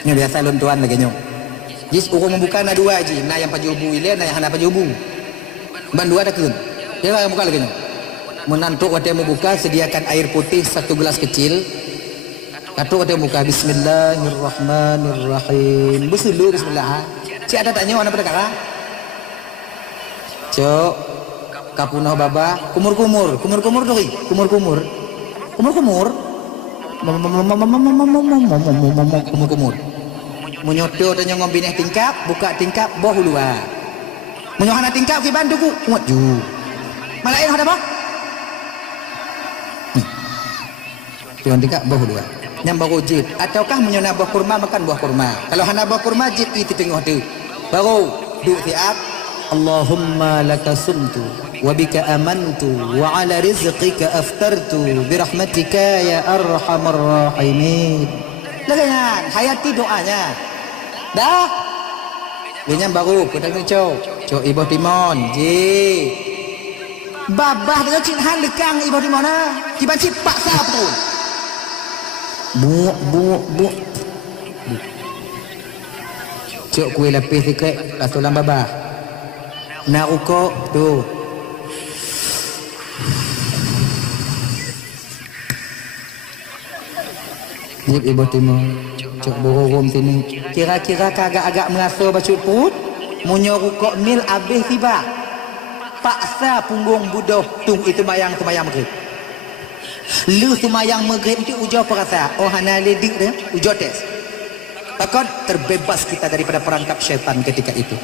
Ini biasa luntuan lagi kenyo. Jis urung membuka na dua ji, na yang pajubu ile, na yang hana pajubu. Ban dua dah kun. Dia yang buka lagi kenyo. Menantu waktu membuka sediakan air putih 1 gelas kecil. Katu waktu membuka Bismillahirrahmanirrahim. Bismillah bismillah. Cik ada tanya mana pada kala? Cok kapunah baba kumur-kumur doi. Kumur-kumur. Menyoto tanya ngombineh tingkap, buka tingkap boh luar. Menyohana tingkap ki bantu ku muat ju. Malain ada apa? Tuan tingkap boh luar. Yang baru jid ataukah menyona buah kurma makan buah kurma. Kalau hana buah kurma jid itu tengok tu. Baru duk siap. Allahumma laka sumtu wa bika amantu wa ala rizqika aftartu bi rahmatika ya arhamar rahimin. Laganya hayati doanya. Dah. Dia baru petang cok ibu timon ji. Babah dengan cik han lekang ibu timon ah. Tiba cik paksa betul. Buuk. Cok kue lapis sikit asulan babah. Nak rukuk tu. Jip ibu timur. Cok borom sini. Kira-kira agak-agak merasa bacut perut. Munyo rukuk mil habis tiba. Paksa punggung budoh tung itu mayang maghrib. Lu semayang maghrib itu ujau perasa. Oh hana ledik dia, ujau tes. Takkan terbebas kita daripada perangkap syaitan ketika itu.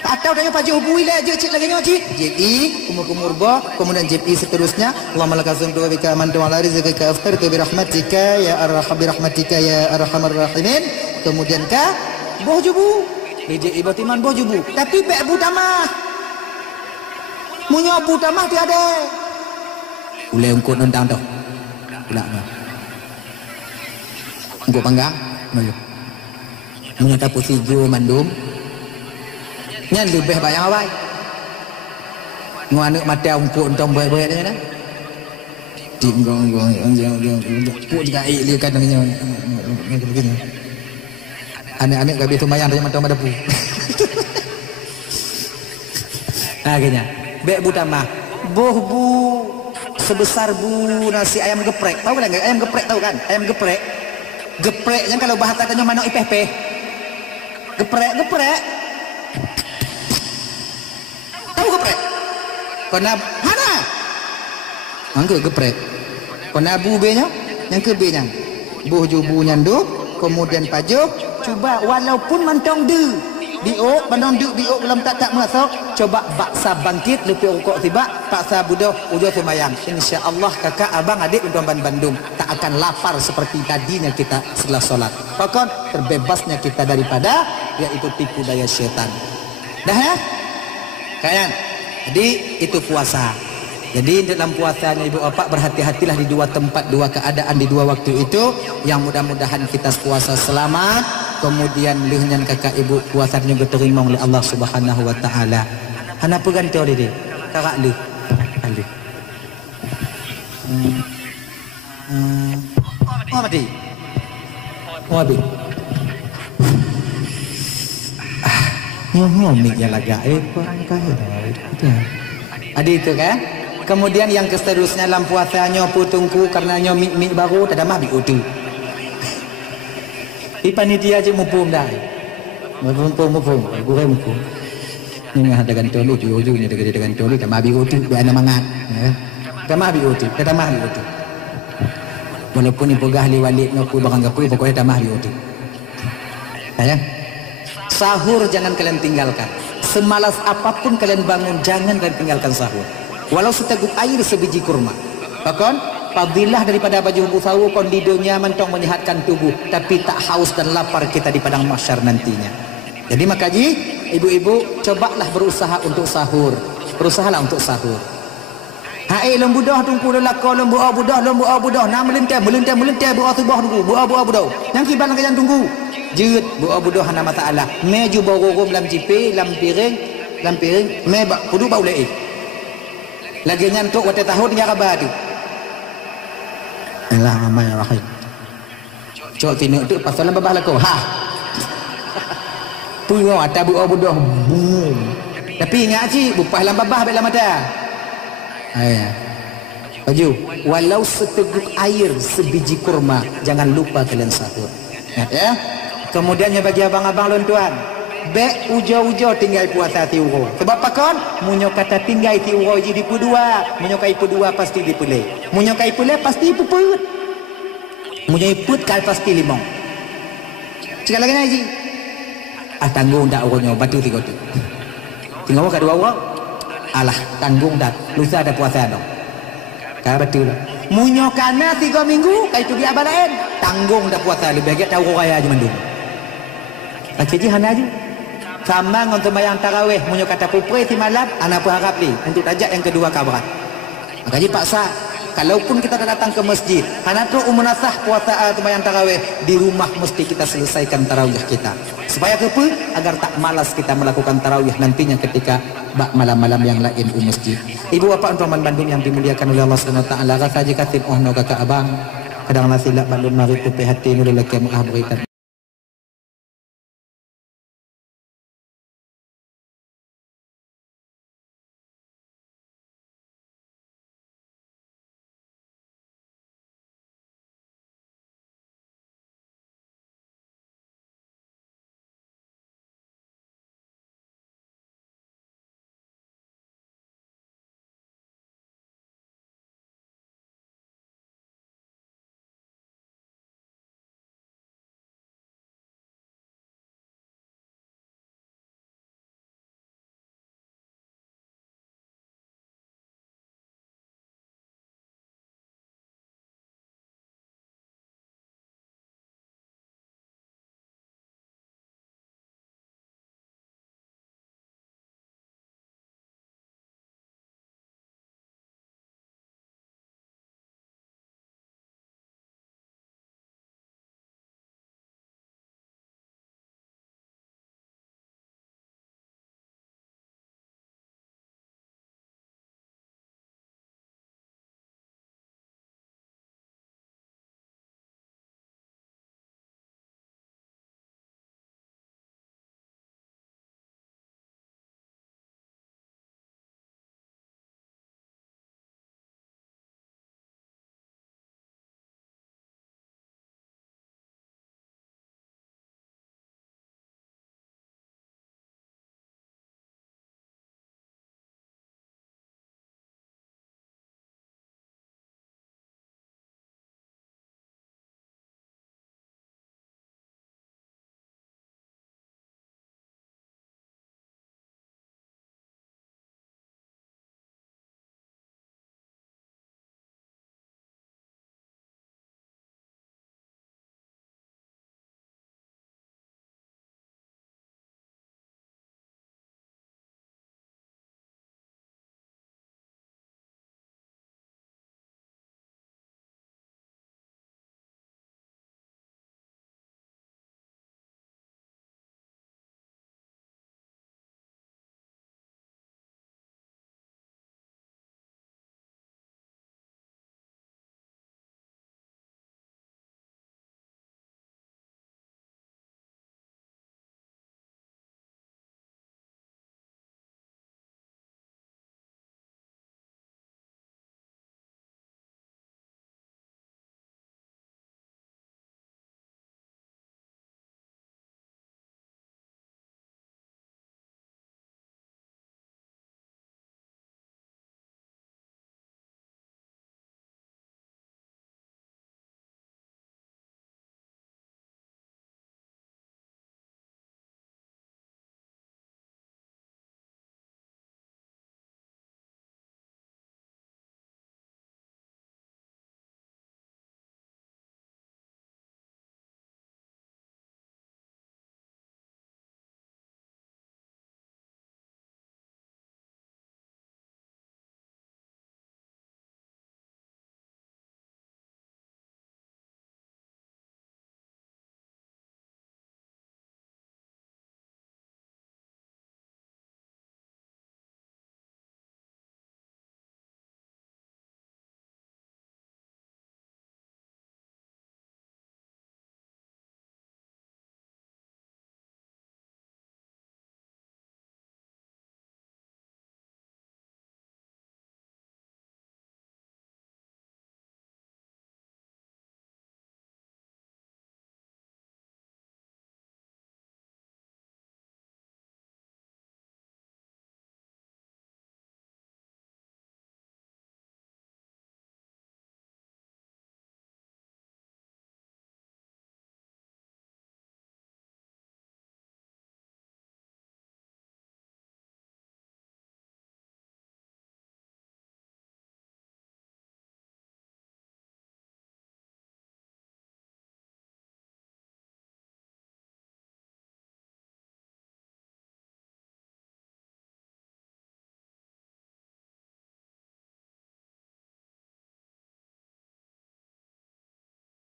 Atau tanya Pak Jokowi lah je cik lagi cik. JI kumur boh, kemudian JI seterusnya. Allahumma lakal hamdu wa bika amantu ala rizqika aftartu bi rahmatika ya arhamar rahimin. Kemudian ka boh jubu. JI batiman boh jubu. Tapi bek bu tamah. Munyo bu tamah tiada. Ulai ungkut nendang tu. Pula mah. Ungkut panggang. Malu. Menyata putih jo mandum. Nyan lebih bayang awai. Nguanek mata ungkut entong baik-baik dia dah. Tinggong. Put juga air dia kadangnya. Begini. Anak-anak gabi tu mayang dia mata madapu. Nah gini. Bek bu tamah. Boh bu sebesar bu nasi ayam geprek. Tahu kan ayam geprek tahu kan? Ayam geprek. Gepreknya kalau bahasa katanya mana ipeh. Geprek. Tahu geprek? Kena hana. Angke geprek. Kena bu B-nya, yang ke B-nya. Buh jubu nyanduk, kemudian pajuk, cuba walaupun mantong du. Biok, bandong duk biok belum tak masuk. Coba baksa bangkit lebih rukuk tiba, paksa budoh ujung semayang. Insya-Allah kakak abang adik untuk Bandung tak akan lapar seperti tadinya kita setelah solat. Pokok terbebasnya kita daripada yaitu tipu daya syaitan. Dah ya? Kayan. Jadi itu puasa. Jadi dalam puasanya ibu bapak berhati-hatilah di dua tempat, dua keadaan di dua waktu itu. Yang mudah-mudahan kita puasa selamat. Kemudian lihnya kakak ibu puasanya diterima oleh Allah Subhanahu Wa Taala. Hana peganti oleh dia, kakak lih, alih. Oh mati, habis. Ngomik ya laga, Adi itu kan. Kemudian yang seterusnya dalam puasanya putungku karena mik baru tak ada mah biutu. Di panitia aja mumpung dah. Mumpung. Gue mumpung. Ini ada gantung lu ujungnya ada gantung lu tak mah biutu biar ana mangat. Tak mah biutu. Walaupun ibu gahli wali ngaku bakang gapu pokoknya tak mah biutu. Sayang. Sahur jangan kalian tinggalkan. Semalas apapun kalian bangun jangan kalian tinggalkan sahur. Walau seteguk air sebiji kurma. Bahkan fadilah daripada baju busawu kon lidonya mentong menyehatkan tubuh, tapi tak haus dan lapar kita di padang mahsyar nantinya. Jadi makaji, ibu-ibu cobalah berusaha untuk sahur. Berusahalah untuk sahur. Hai lembu dah tunggu lelaka lembu budah nak melentai buah tubuh tunggu buah yang kiban jangan tunggu jeut buah budah hana masalah meju borogom lam jipe lam piring me kudu bau lei lagi nyantuk wate tahun ya kabadu Allah amai rahim cok tinuk tu pasal babah lako ha puyo ada buah budah tapi ingat cik bupah lam babah bela mata. Ayah. Baju, walau seteguk air sebiji kurma, jangan lupa kalian sahur. Ya. Kemudiannya bagi abang-abang lontuan, be ujo-ujo tinggal puasa tiuro. Sebab apa kon? Munyo kata tinggal tiuro jadi pudua, munyo kai pudua pasti dipulai. Munyo kai pulai pasti puput. Munyo iput kal pasti limong. Sekali lagi naji. Tanggung dak uronyo batu tiga tu. Tinggal ka dua orang. Alah tanggung dah lusa ada puasa dong kaya betul munyo kana 3 minggu kaya itu dia abalain tanggung dah puasa lebih agak tahu raya aja mendung jadi hana aja sama untuk bayang tarawih munyo kata pupre si malam anak berharap ni untuk tajak yang kedua kabarat makanya paksa kalaupun kita datang ke masjid hana tu umunasah puasa bayang tarawih di rumah mesti kita selesaikan tarawih kita supaya apa? Agar tak malas kita melakukan tarawih nantinya ketika malam-malam yang lain di masjid. Ibu bapa Antuman Bandung yang dimuliakan oleh Allah SWT, rasa aja kasih kakak abang kadang nasi lak balun mari tu hati nulil laki yang berikan